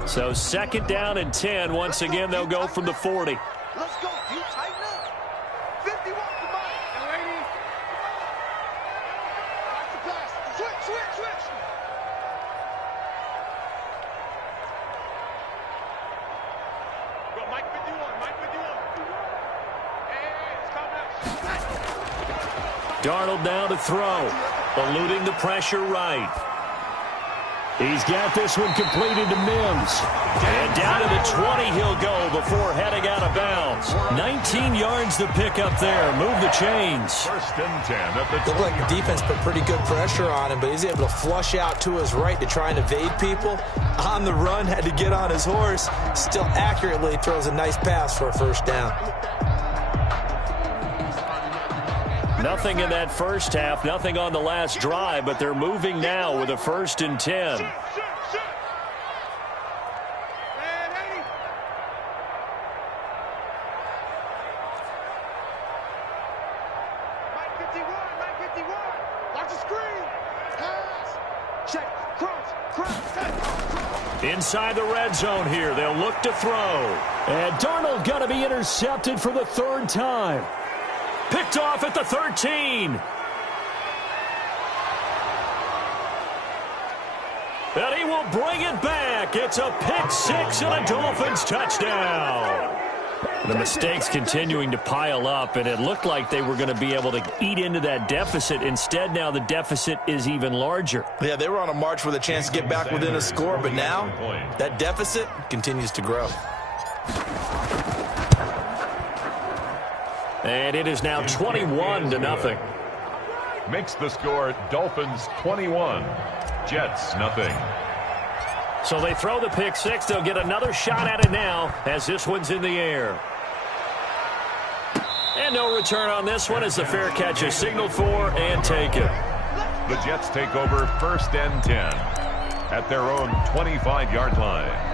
So second down and 10. Once again, they'll go from the 40. Let's go. You tighten up. 51 for Mike. And lady. Watch the pass. Switch. Go, Mike 51. Hey, it's coming. Darnold now to throw. Eluding the pressure right. He's got this one completed to Mims. And down to the 20 he'll go before heading out of bounds. 19 yards to pick up there. Move the chains. First and 10 at the Looked like the defense put pretty good pressure on him, but he's able to flush out to his right to try and evade people. On the run, had to get on his horse. Still accurately throws a nice pass for a first down. Nothing in that first half, nothing on the last drive, but they're moving now with a 1st and 10. Mike 51. Watch the screen. Pass. Check. Cross. Inside the red zone here, they'll look to throw. And Darnold going to be intercepted for the 3rd time. Picked off at the 13. And he will bring it back. It's a pick 6 and a Dolphins touchdown. The mistakes continuing to pile up, and it looked like they were going to be able to eat into that deficit. Instead, now the deficit is even larger. Yeah, they were on a march with a chance to get back within a score, but now that deficit continues to grow. And it is now 21-0. Makes the score Dolphins 21, Jets nothing. So they throw the pick 6. They'll get another shot at it now as this one's in the air. And no return on this one as the fair catch is signaled for and taken. The Jets take over 1st and 10 at their own 25-yard line.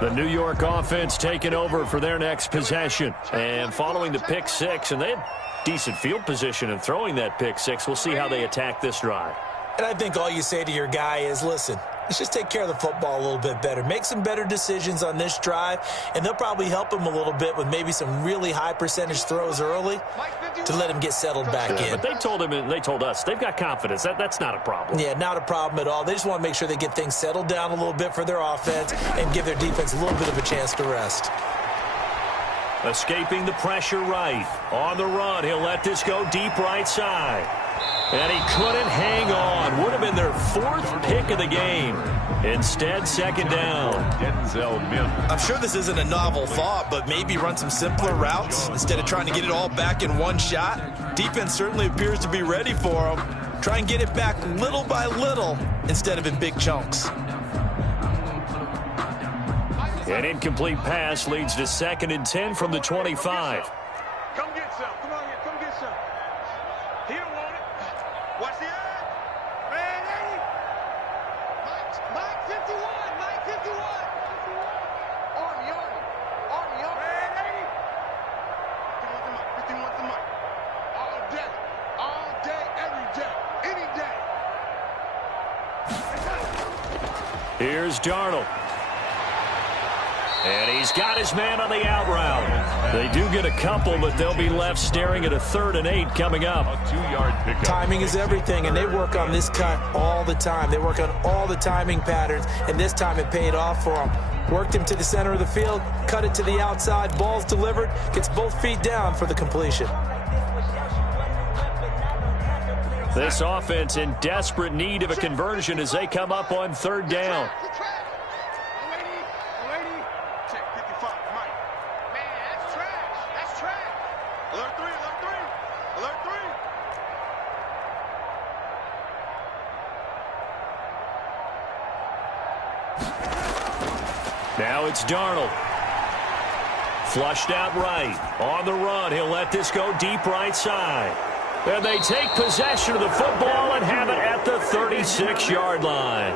The New York offense taking over for their next possession. And following the pick six, and they had decent field position in throwing that pick six. We'll see how they attack this drive. And I think all you say to your guy is, listen, let's just take care of the football a little bit better. Make some better decisions on this drive, and they'll probably help him a little bit with maybe some really high percentage throws early to let him get settled back in. But they told him, and they told us, they've got confidence. That's not a problem. Yeah, not a problem at all. They just want to make sure they get things settled down a little bit for their offense and give their defense a little bit of a chance to rest. Escaping the pressure right. On the run, he'll let this go deep right side. And he couldn't hang on. Would have been their fourth pick of the game. Instead, second down. I'm sure this isn't a novel thought, but maybe run some simpler routes instead of trying to get it all back in one shot. Defense certainly appears to be ready for them. Try and get it back little by little instead of in big chunks. An incomplete pass leads to 2nd and 10 from the 25. Come get some. Come on here. Come get some. He don't want it. Watch the eye. Man, 80. Mike 51. Mike 51. Army. Man, 80. 51 to Mike. All day. All day, every day. Any day. Here's Darnold. And he's got his man on the out route. They do get a couple, but they'll be left staring at a 3rd and 8 coming up. A 2-yard pickup. Timing is everything, and they work on this cut all the time. They work on all the timing patterns, and this time it paid off for them. Worked him to the center of the field, cut it to the outside, ball's delivered, gets both feet down for the completion. This offense in desperate need of a conversion as they come up on 3rd down. Now it's Darnold. Flushed out right. On the run, he'll let this go deep right side. And they take possession of the football and have it at the 36-yard line.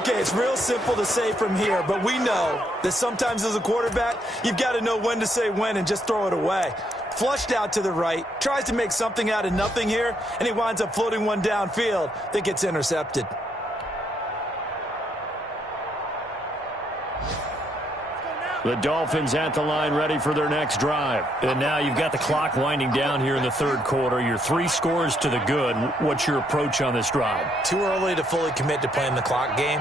Okay, it's real simple to say from here, but we know that sometimes as a quarterback, you've got to know when to say when and just throw it away. Flushed out to the right, tries to make something out of nothing here, and he winds up floating one downfield that gets intercepted. The Dolphins at the line ready for their next drive. And now you've got the clock winding down here in the 3rd quarter. You're 3 scores to the good. What's your approach on this drive? Too early to fully commit to playing the clock game.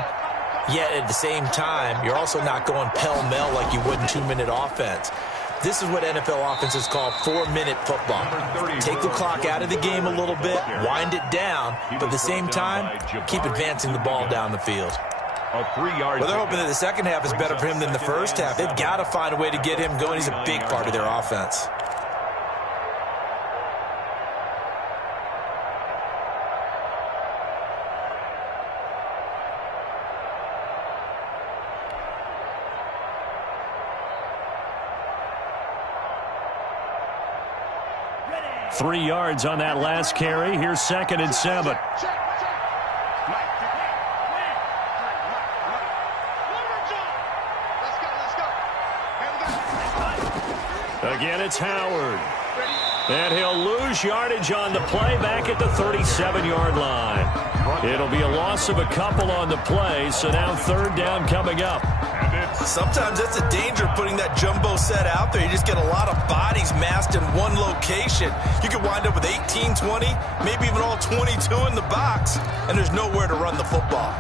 Yet at the same time, you're also not going pell-mell like you would in 2-minute offense. This is what NFL offenses call 4-minute football. Take the clock out of the game a little bit, wind it down, but at the same time, keep advancing the ball down the field. A 3-yard. Well, they're hoping that the second half is better for him than the first half. They've got to find a way to get him going. He's a big part of their offense. Ready. 3 yards on that last carry. Here's 2nd and 7. Again, it's Howard. And he'll lose yardage on the play back at the 37-yard line. It'll be a loss of a couple on the play, so now 3rd down coming up. Sometimes that's the danger of putting that jumbo set out there. You just get a lot of bodies massed in one location. You could wind up with 18, 20, maybe even all 22 in the box, and there's nowhere to run the football.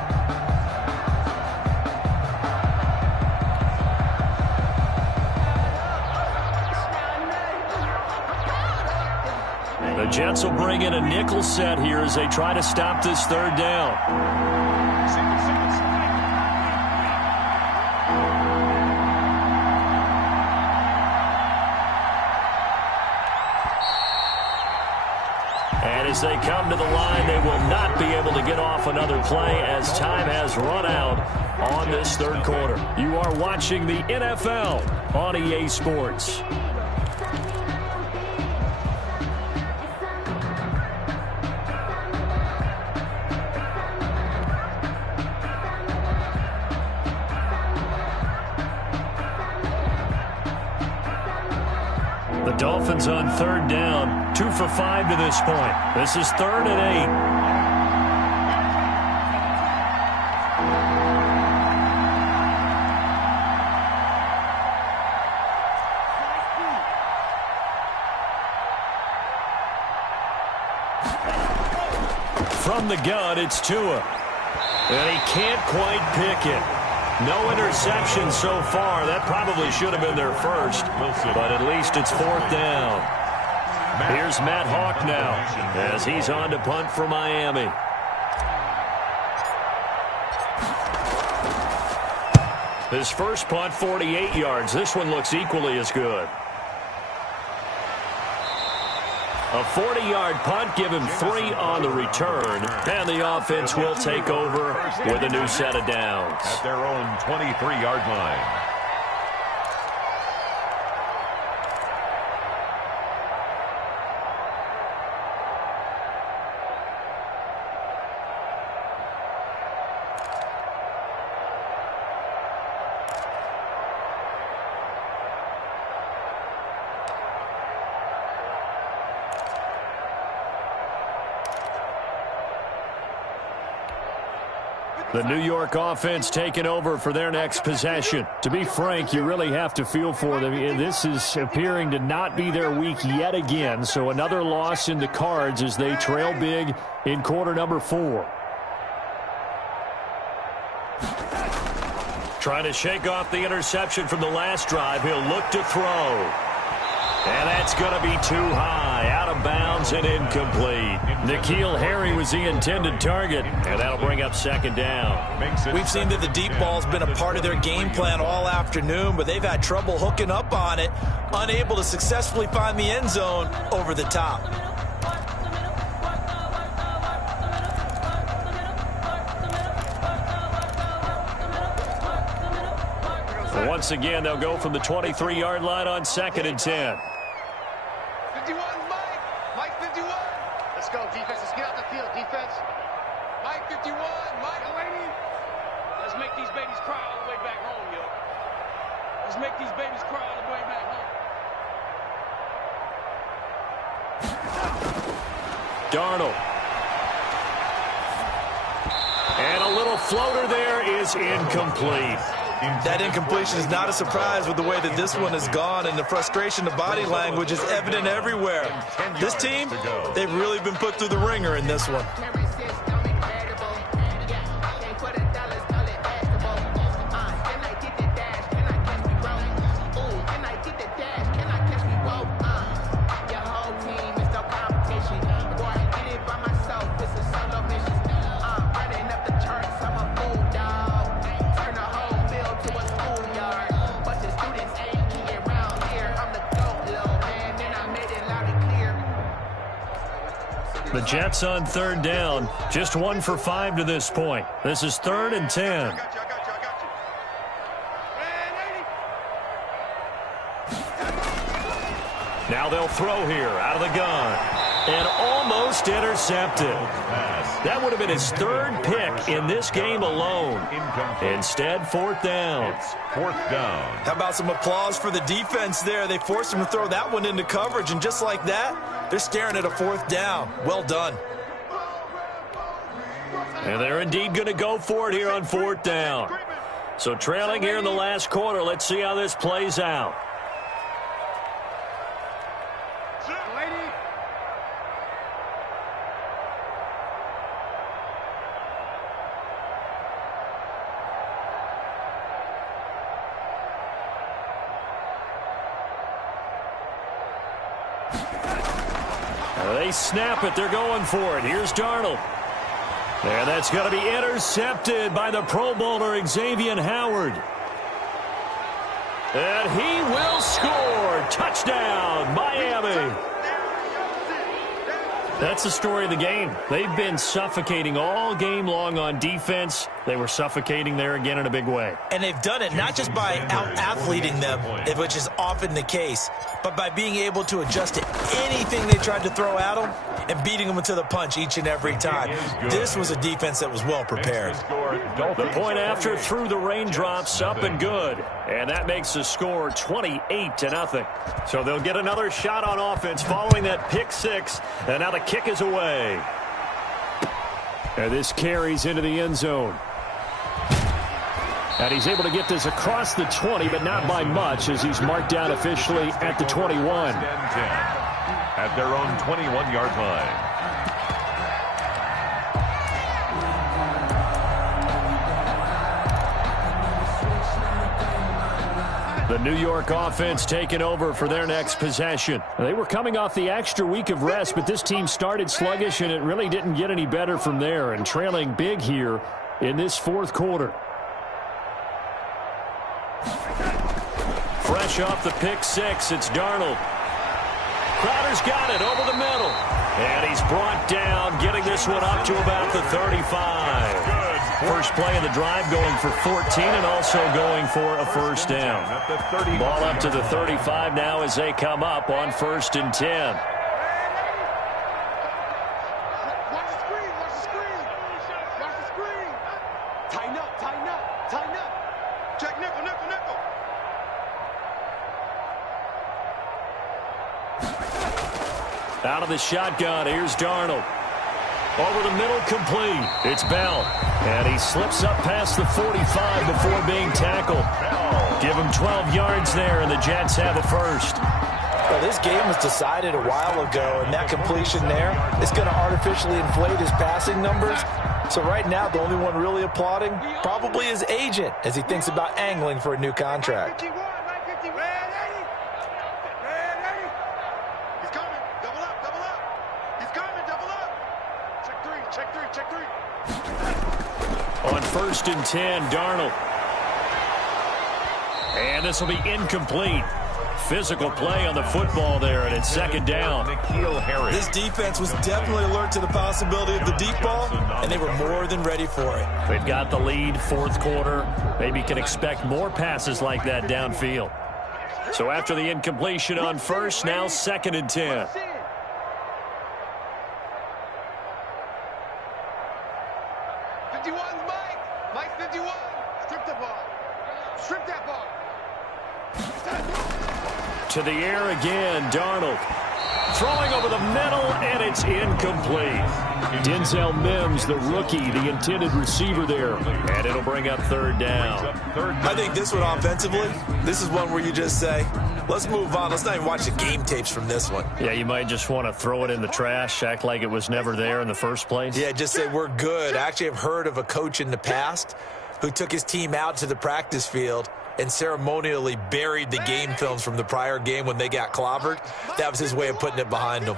The Jets will bring in a nickel set here as they try to stop this 3rd down. And as they come to the line, they will not be able to get off another play as time has run out on this 3rd quarter. You are watching the NFL on EA Sports. Dolphins on 3rd down, 2 for 5 to this point. This is 3rd and 8. From the gun, it's Tua. And he can't quite pick it. No interception so far. That probably should have been their first, but at least it's 4th down. Here's Matt Hawk now as he's on to punt for Miami. His first punt, 48 yards. This one looks equally as good. A 40-yard punt, give him 3 on the return, and the offense will take over with a new set of downs. At their own 23-yard line. The New York offense taking over for their next possession. To be frank, you really have to feel for them. This is appearing to not be their week yet again, so another loss in the cards as they trail big in quarter number 4. Trying to shake off the interception from the last drive. He'll look to throw. And that's going to be too high, out of bounds and incomplete. N'Keal Harry was the intended target, and that'll bring up 2nd down. We've seen that the deep ball's been a part of their game plan all afternoon, but they've had trouble hooking up on it, unable to successfully find the end zone over the top. Once again, they'll go from the 23-yard line on 2nd and 10. 51, Mike. Mike 51. Let's go, defense. Let's get out the field, defense. Mike 51. Mike Delaney. Let's make these babies cry all the way back home, yo. Let's make these babies cry all the way back home. Darnold. And a little floater there is incomplete. That incompletion is not a surprise with the way that this one has gone, and the frustration of body language is evident everywhere. This team, they've really been put through the ringer in this one. The Jets on 3rd down, just 1 for 5 to this point. This is 3rd and 10. Now they'll throw here out of the gun. And almost intercepted. That would have been his 3rd pick in this game alone. Instead, 4th down. It's 4th down. How about some applause for the defense there? They forced him to throw that one into coverage, and just like that, they're staring at a 4th down. Well done. And they're indeed going to go for it here on 4th down. So trailing here in the last quarter, let's see how this plays out. They snap it. They're going for it. Here's Darnold. And that's going to be intercepted by the Pro Bowler Xavier Howard. And he will score. Touchdown, Miami. That's the story of the game. They've been suffocating all game long on defense. They were suffocating there again in a big way. And they've done it not just by out-athleting them, which is often the case, but by being able to adjust to anything they tried to throw at them and beating them to the punch each and every time. This was a defense that was well prepared. The point after through the raindrops, up and good. And that makes the score 28-0. So they'll get another shot on offense following that pick six. And now the kick is away. And this carries into the end zone. And he's able to get this across the 20, but not by much, as he's marked down officially at the 21. At their own 21-yard line. The New York offense taking over for their next possession. They were coming off the extra week of rest, but this team started sluggish, and it really didn't get any better from there, and trailing big here in this fourth quarter. Fresh off the pick six, it's Darnold. Crowder's got it over the middle. And he's brought down, getting this one up to about the 35. First play of the drive going for 14 and also going for a first down. Ball up to the 35 now as they come up on 1st and 10. Watch the screen, watch the screen. Watch the screen. Tighten up, tighten up, tighten up. Check nickel, nickel, nickel. Out of the shotgun, here's Darnold. Over the middle, complete. It's Bell. And he slips up past the 45 before being tackled. Give him 12 yards there, and the Jets have a first. Well, this game was decided a while ago, and that completion there is going to artificially inflate his passing numbers. So right now, the only one really applauding probably his agent as he thinks about angling for a new contract. 51, 950, red 80. Red 80. He's coming. Double up, double up. He's coming, double up. Check three, check three, check three. On 1st and 10, Darnold. And this will be incomplete. Physical play on the football there, and it's second down. This defense was definitely alert to the possibility of the deep ball, and they were more than ready for it. They've got the lead, fourth quarter. Maybe can expect more passes like that downfield. So after the incompletion on first, now 2nd and 10. 51's Mike. Mike 51. Strip the ball. Strip that ball. To the air again, Darnold. Throwing over the middle, and it's incomplete. Denzel Mims, the rookie, the intended receiver there. And it'll bring up 3rd down. I think this one offensively, this is one where you just say, let's move on. Let's not even watch the game tapes from this one. Yeah, you might just want to throw it in the trash, act like it was never there in the first place. Yeah, just say we're good. I actually have heard of a coach in the past who took his team out to the practice field and ceremonially buried the game films from the prior game when they got clobbered. That was his way of putting it behind them.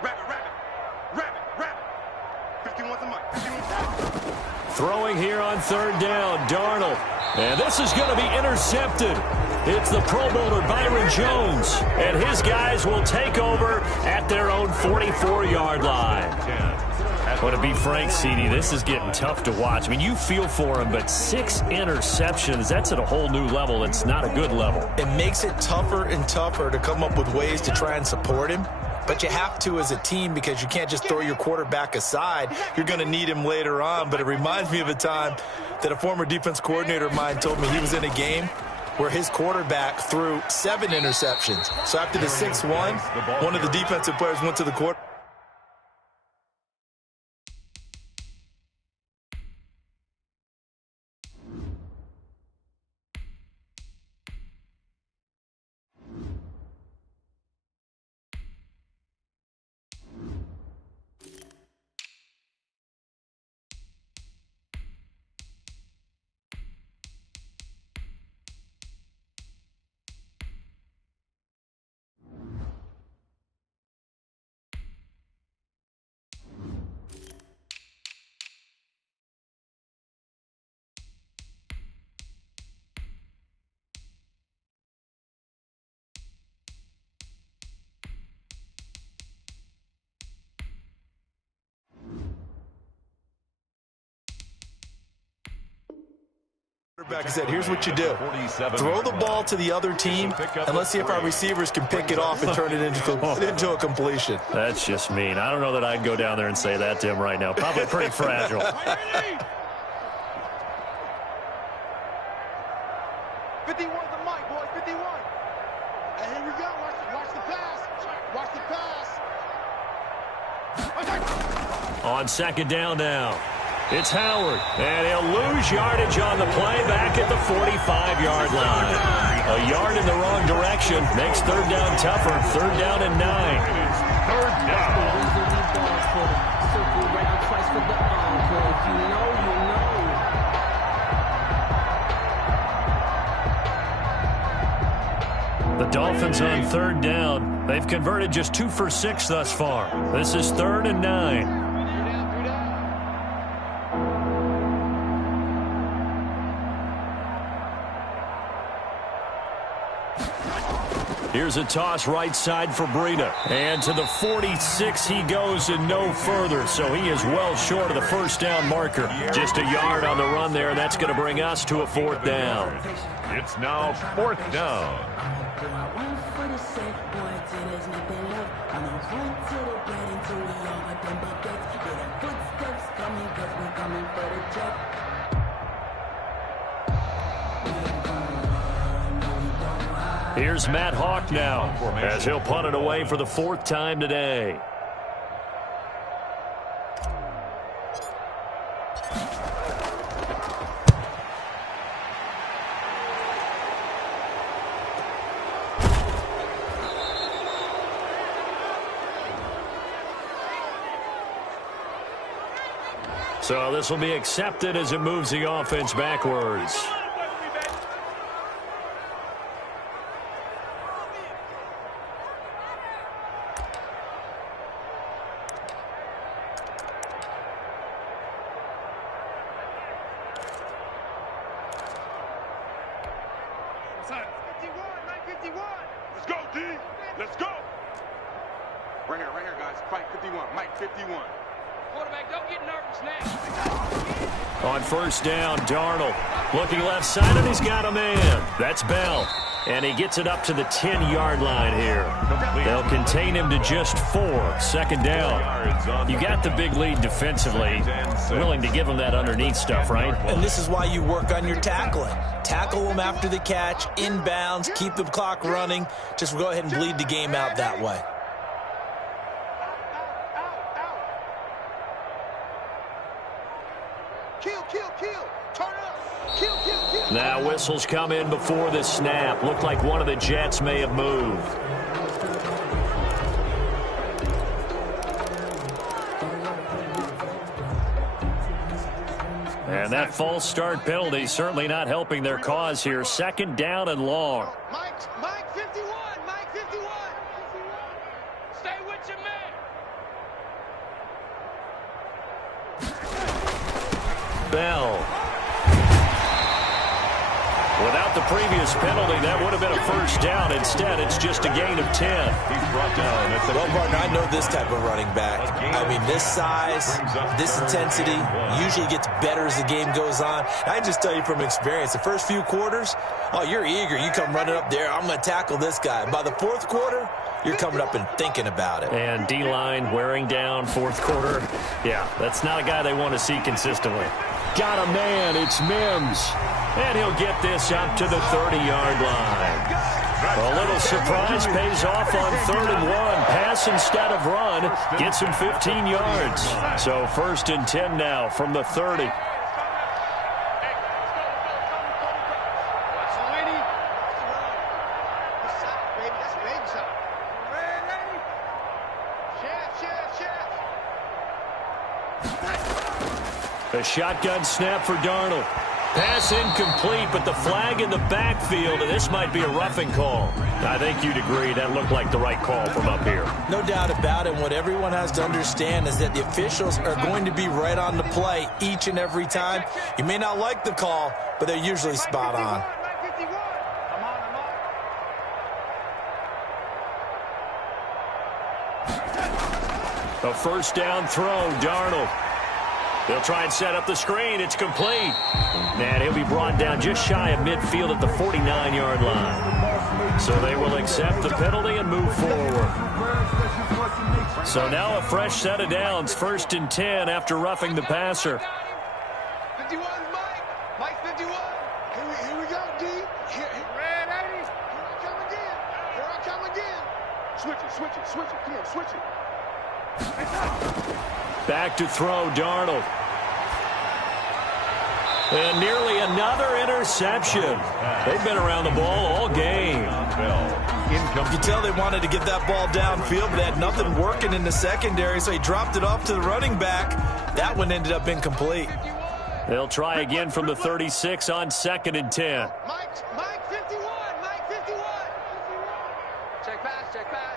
Rabbit. 51's the Mike. 51's Throwing here on 3rd down, Darnold. And this is going to be intercepted. It's the Pro Bowler Byron Jones. And his guys will take over at their own 44-yard line. But to be frank, CD, this is getting tough to watch. I mean, you feel for him, but 6 interceptions, that's at a whole new level. It's not a good level. It makes it tougher and tougher to come up with ways to try and support him. But you have to as a team because you can't just throw your quarterback aside. You're going to need him later on. But it reminds me of a time that a former defense coordinator of mine told me he was in a game where his quarterback threw 7 interceptions. So after the 6-1, one of the defensive players went to the quarterback. quarterback and said, here's what you do. Throw the ball to the other team, and let's see if our receivers can pick it off and turn it into a completion. That's just mean. I don't know that I'd go down there and say that to him right now. Probably pretty fragile. 51 the mic, boy, 51. And here we go. Watch the pass. Watch the pass. On second down now. It's Howard, and he'll lose yardage on the play back at the 45-yard line. A yard in the wrong direction makes third down tougher. Third down and 9. Third down. The Dolphins on third down. They've converted just 2 for 6 thus far. This is third and 9. Here's a toss right side for Breida. And to the 46 he goes and no further. So he is well short of the first down marker. Just a yard on the run there. That's going to bring us to a fourth down. It's now fourth down. Here's Matt Hawk now, as he'll punt it away for the 4th time today. So this will be accepted as it moves the offense backwards. Let's go, D. Let's go. Right here, guys. Fight 51. Mike 51. Quarterback, don't get nervous now. On first down, Darnold looking left side, and he's got a man. That's Bell. And he gets it up to the 10-yard line here. They'll contain him to just 4. Second down. You got the big lead defensively. Willing to give him that underneath stuff, right? And this is why you work on your tackling. Tackle them after the catch, inbounds, keep the clock running. Just go ahead and bleed the game out that way. Now whistles come in before the snap. Looked like one of the Jets may have moved. And that false start penalty certainly not helping their cause here. Second down and long. Mike 51. Mike 51. Stay with your man. Bell. Without the previous penalty, that would have been a first down. Instead, it's just a gain of 10. He's brought down. Well, partner, I know this type of running back. I mean, this size, this intensity usually gets better as the game goes on. And I just tell you from experience, the first few quarters, oh, you're eager. You come running up there, I'm going to tackle this guy. By the fourth quarter, you're coming up and thinking about it. And D-line wearing down fourth quarter. Yeah, that's not a guy they want to see consistently. Got a man. It's Mims. And he'll get this up to the 30-yard line. A little surprise pays off on 3rd and 1. Pass instead of run gets him 15 yards. So 1st and 10 now from the 30. A shotgun snap for Darnold. Pass incomplete, but the flag in the backfield, and this might be a roughing call. I think you'd agree that looked like the right call from up here. No doubt about it. What everyone has to understand is that the officials are going to be right on the play each and every time. You may not like the call, but they're usually spot on. A first down throw, Darnold. They'll try and set up the screen. It's complete. And he'll be brought down just shy of midfield at the 49-yard line. So they will accept the penalty and move forward. So now a fresh set of downs, 1st and 10 after roughing the passer. 51 is Mike. Mike 51. Here we go, D. Red 80. Here I come again. Here I come again. Switch it, switch it, switch it. Come on, switch it. Back to throw, Darnold. And nearly another interception. They've been around the ball all game. You can tell they wanted to get that ball downfield, but had nothing working in the secondary, so he dropped it off to the running back. That one ended up incomplete. They'll try again from the 36 on 2nd and 10. Mike 51. Mike 51. Check pass, check pass.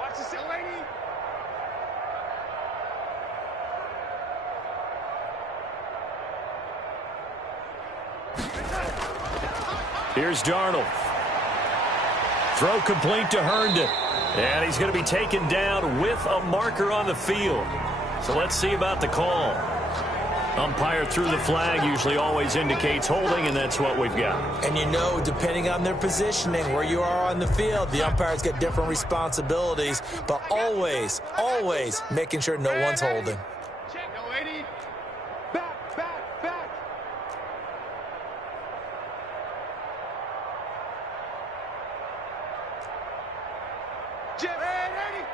Watch the sit, lady. Here's Darnold. Throw complete to Herndon. And he's going to be taken down with a marker on the field. So let's see about the call. Umpire threw the flag, usually always indicates holding, and that's what we've got. And you know, depending on their positioning, where you are on the field, the umpires get different responsibilities, but always, always making sure no one's holding. Check, no lady. Back, back, back. Jim. Red 80.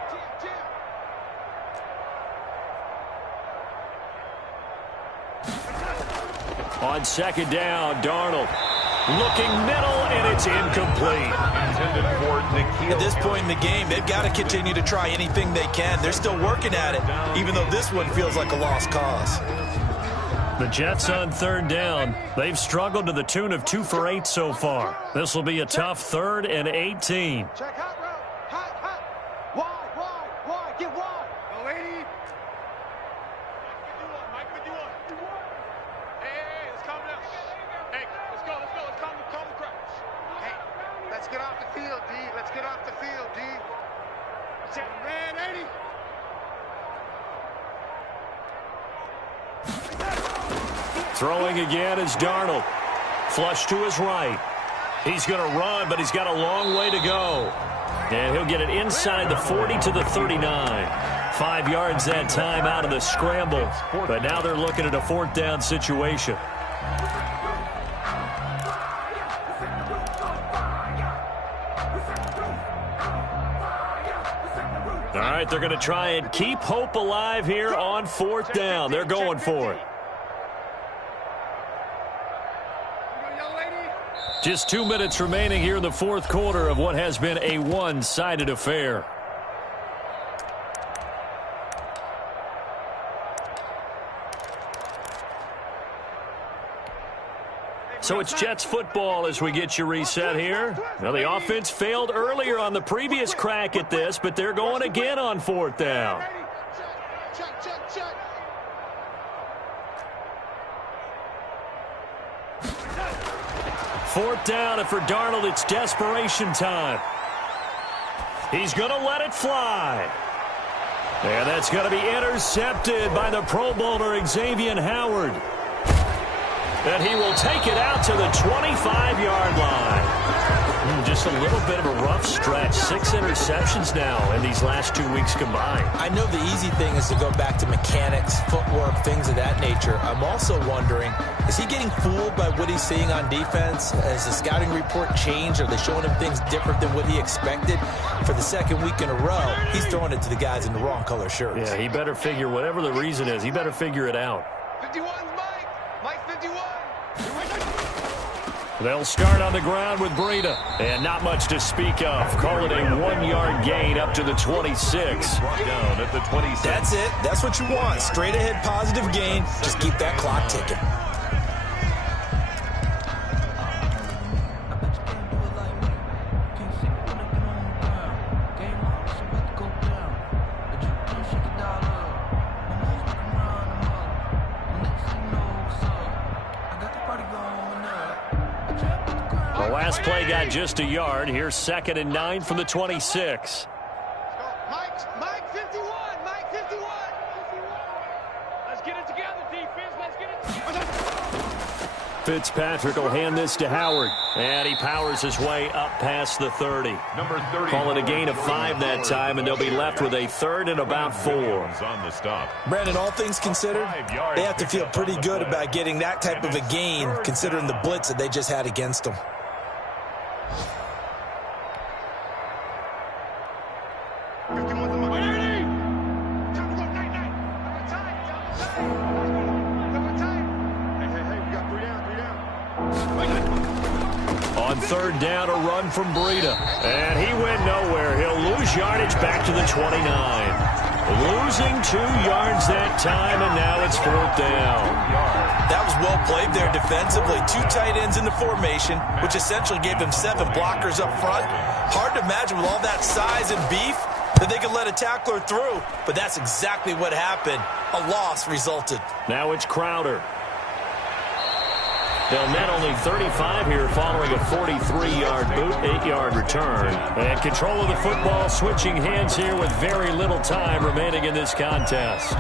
Jim. On 2nd down, Darnold looking middle, and it's incomplete. At this point in the game, they've got to continue to try anything they can. They're still working at it, even though this one feels like a lost cause. The Jets on 3rd down. They've struggled to the tune of 2 for 8 so far. This will be a tough 3rd and 18. Check hot route. Hot. Wide. Get wide. No lady. Mike 51. Hey, let's calm down. Hey, let's go. Let's calm the crowd. Hey, let's get off the field, D. Let's get off the field, D. Check, red 80. Throwing again is Darnold. Flush to his right. He's going to run, but he's got a long way to go. And he'll get it inside the 40 to the 39. 5 yards that time out of the scramble. But now they're looking at a 4th down situation. All right, they're going to try and keep hope alive here on 4th down. They're going for it. Just 2 minutes remaining here in the 4th quarter of what has been a one-sided affair. So it's Jets football as we get you reset here. Now, the offense failed earlier on the previous crack at this, but they're going again on 4th down. Check. 4th down, and for Darnold, it's desperation time. He's going to let it fly. And that's going to be intercepted by the Pro Bowler, Xavier Howard. And he will take it out to the 25-yard line. Just a little bit of a rough stretch. 6 interceptions now in these last 2 weeks combined. I know the easy thing is to go back to mechanics, footwork, things of that nature. I'm also wondering, is he getting fooled by what he's seeing on defense? Has the scouting report changed? Are they showing him things different than what he expected? For the 2nd week in a row, he's throwing it to the guys in the wrong color shirts. Yeah, he better figure, whatever the reason is, he better figure it out. 51 Mike. Mike 51. They'll start on the ground with Breida. And not much to speak of. Call it a 1-yard gain up to the 26. Down at the 26. That's it. That's what you want. Straight ahead positive gain. Just keep that clock ticking. Last play got just a yard. Here's 2nd and 9 from the 26. Mike 51. Mike 51. Let's get it together, defense. Let's get it. Fitzpatrick will hand this to Howard. And he powers his way up past the 30. Number 30. Call it a gain of 5 that time, and they'll be left with a third and about 4. On the stop. Brandon, all things considered, they have to feel pretty good about getting that type of a gain, considering the blitz that they just had against them. On third down, a run from Breida. And he went nowhere. He'll lose yardage back to the 29. Losing 2 yards that time, and now it's 4th down. That was well played there defensively. 2 tight ends in the formation, which essentially gave them 7 blockers up front. Hard to imagine with all that size and beef that they could let a tackler through, but that's exactly what happened. A loss resulted. Now it's Crowder. They'll net only 35 here following a 43-yard boot, 8-yard return. And control of the football switching hands here with very little time remaining in this contest.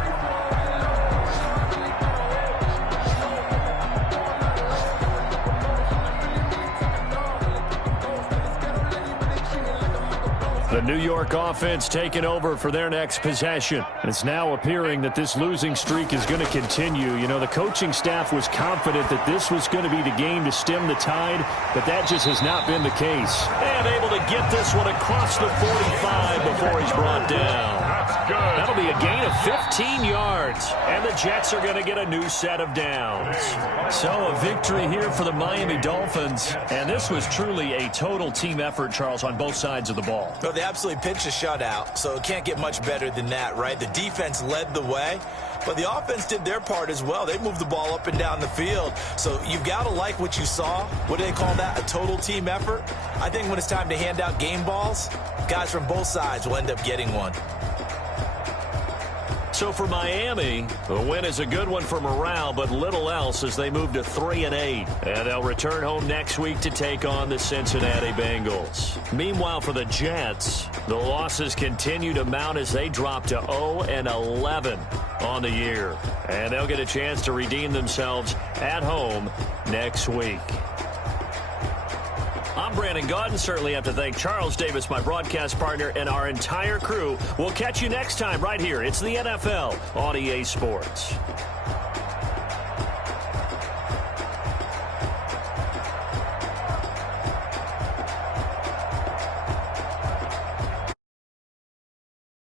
The New York offense taking over for their next possession. It's now appearing that this losing streak is going to continue. You know, the coaching staff was confident that this was going to be the game to stem the tide, but that just has not been the case. And able to get this one across the 45 before he's brought down. That's good. That'll be a gain of 15 yards, and the Jets are going to get a new set of downs. So a victory here for the Miami Dolphins, and this was truly a total team effort, Charles, on both sides of the ball. Well, they absolutely pitched a shutout, so it can't get much better than that, right? The defense led the way, but the offense did their part as well. They moved the ball up and down the field, so you've got to like what you saw. What do they call that? A total team effort? I think when it's time to hand out game balls, guys from both sides will end up getting one. So for Miami, the win is a good one for morale, but little else as they move to 3-8. And they'll return home next week to take on the Cincinnati Bengals. Meanwhile, for the Jets, the losses continue to mount as they drop to 0-11 on the year. And they'll get a chance to redeem themselves at home next week. I'm Brandon Gaudin. Certainly have to thank Charles Davis, my broadcast partner, and our entire crew. We'll catch you next time right here. It's the NFL on EA Sports.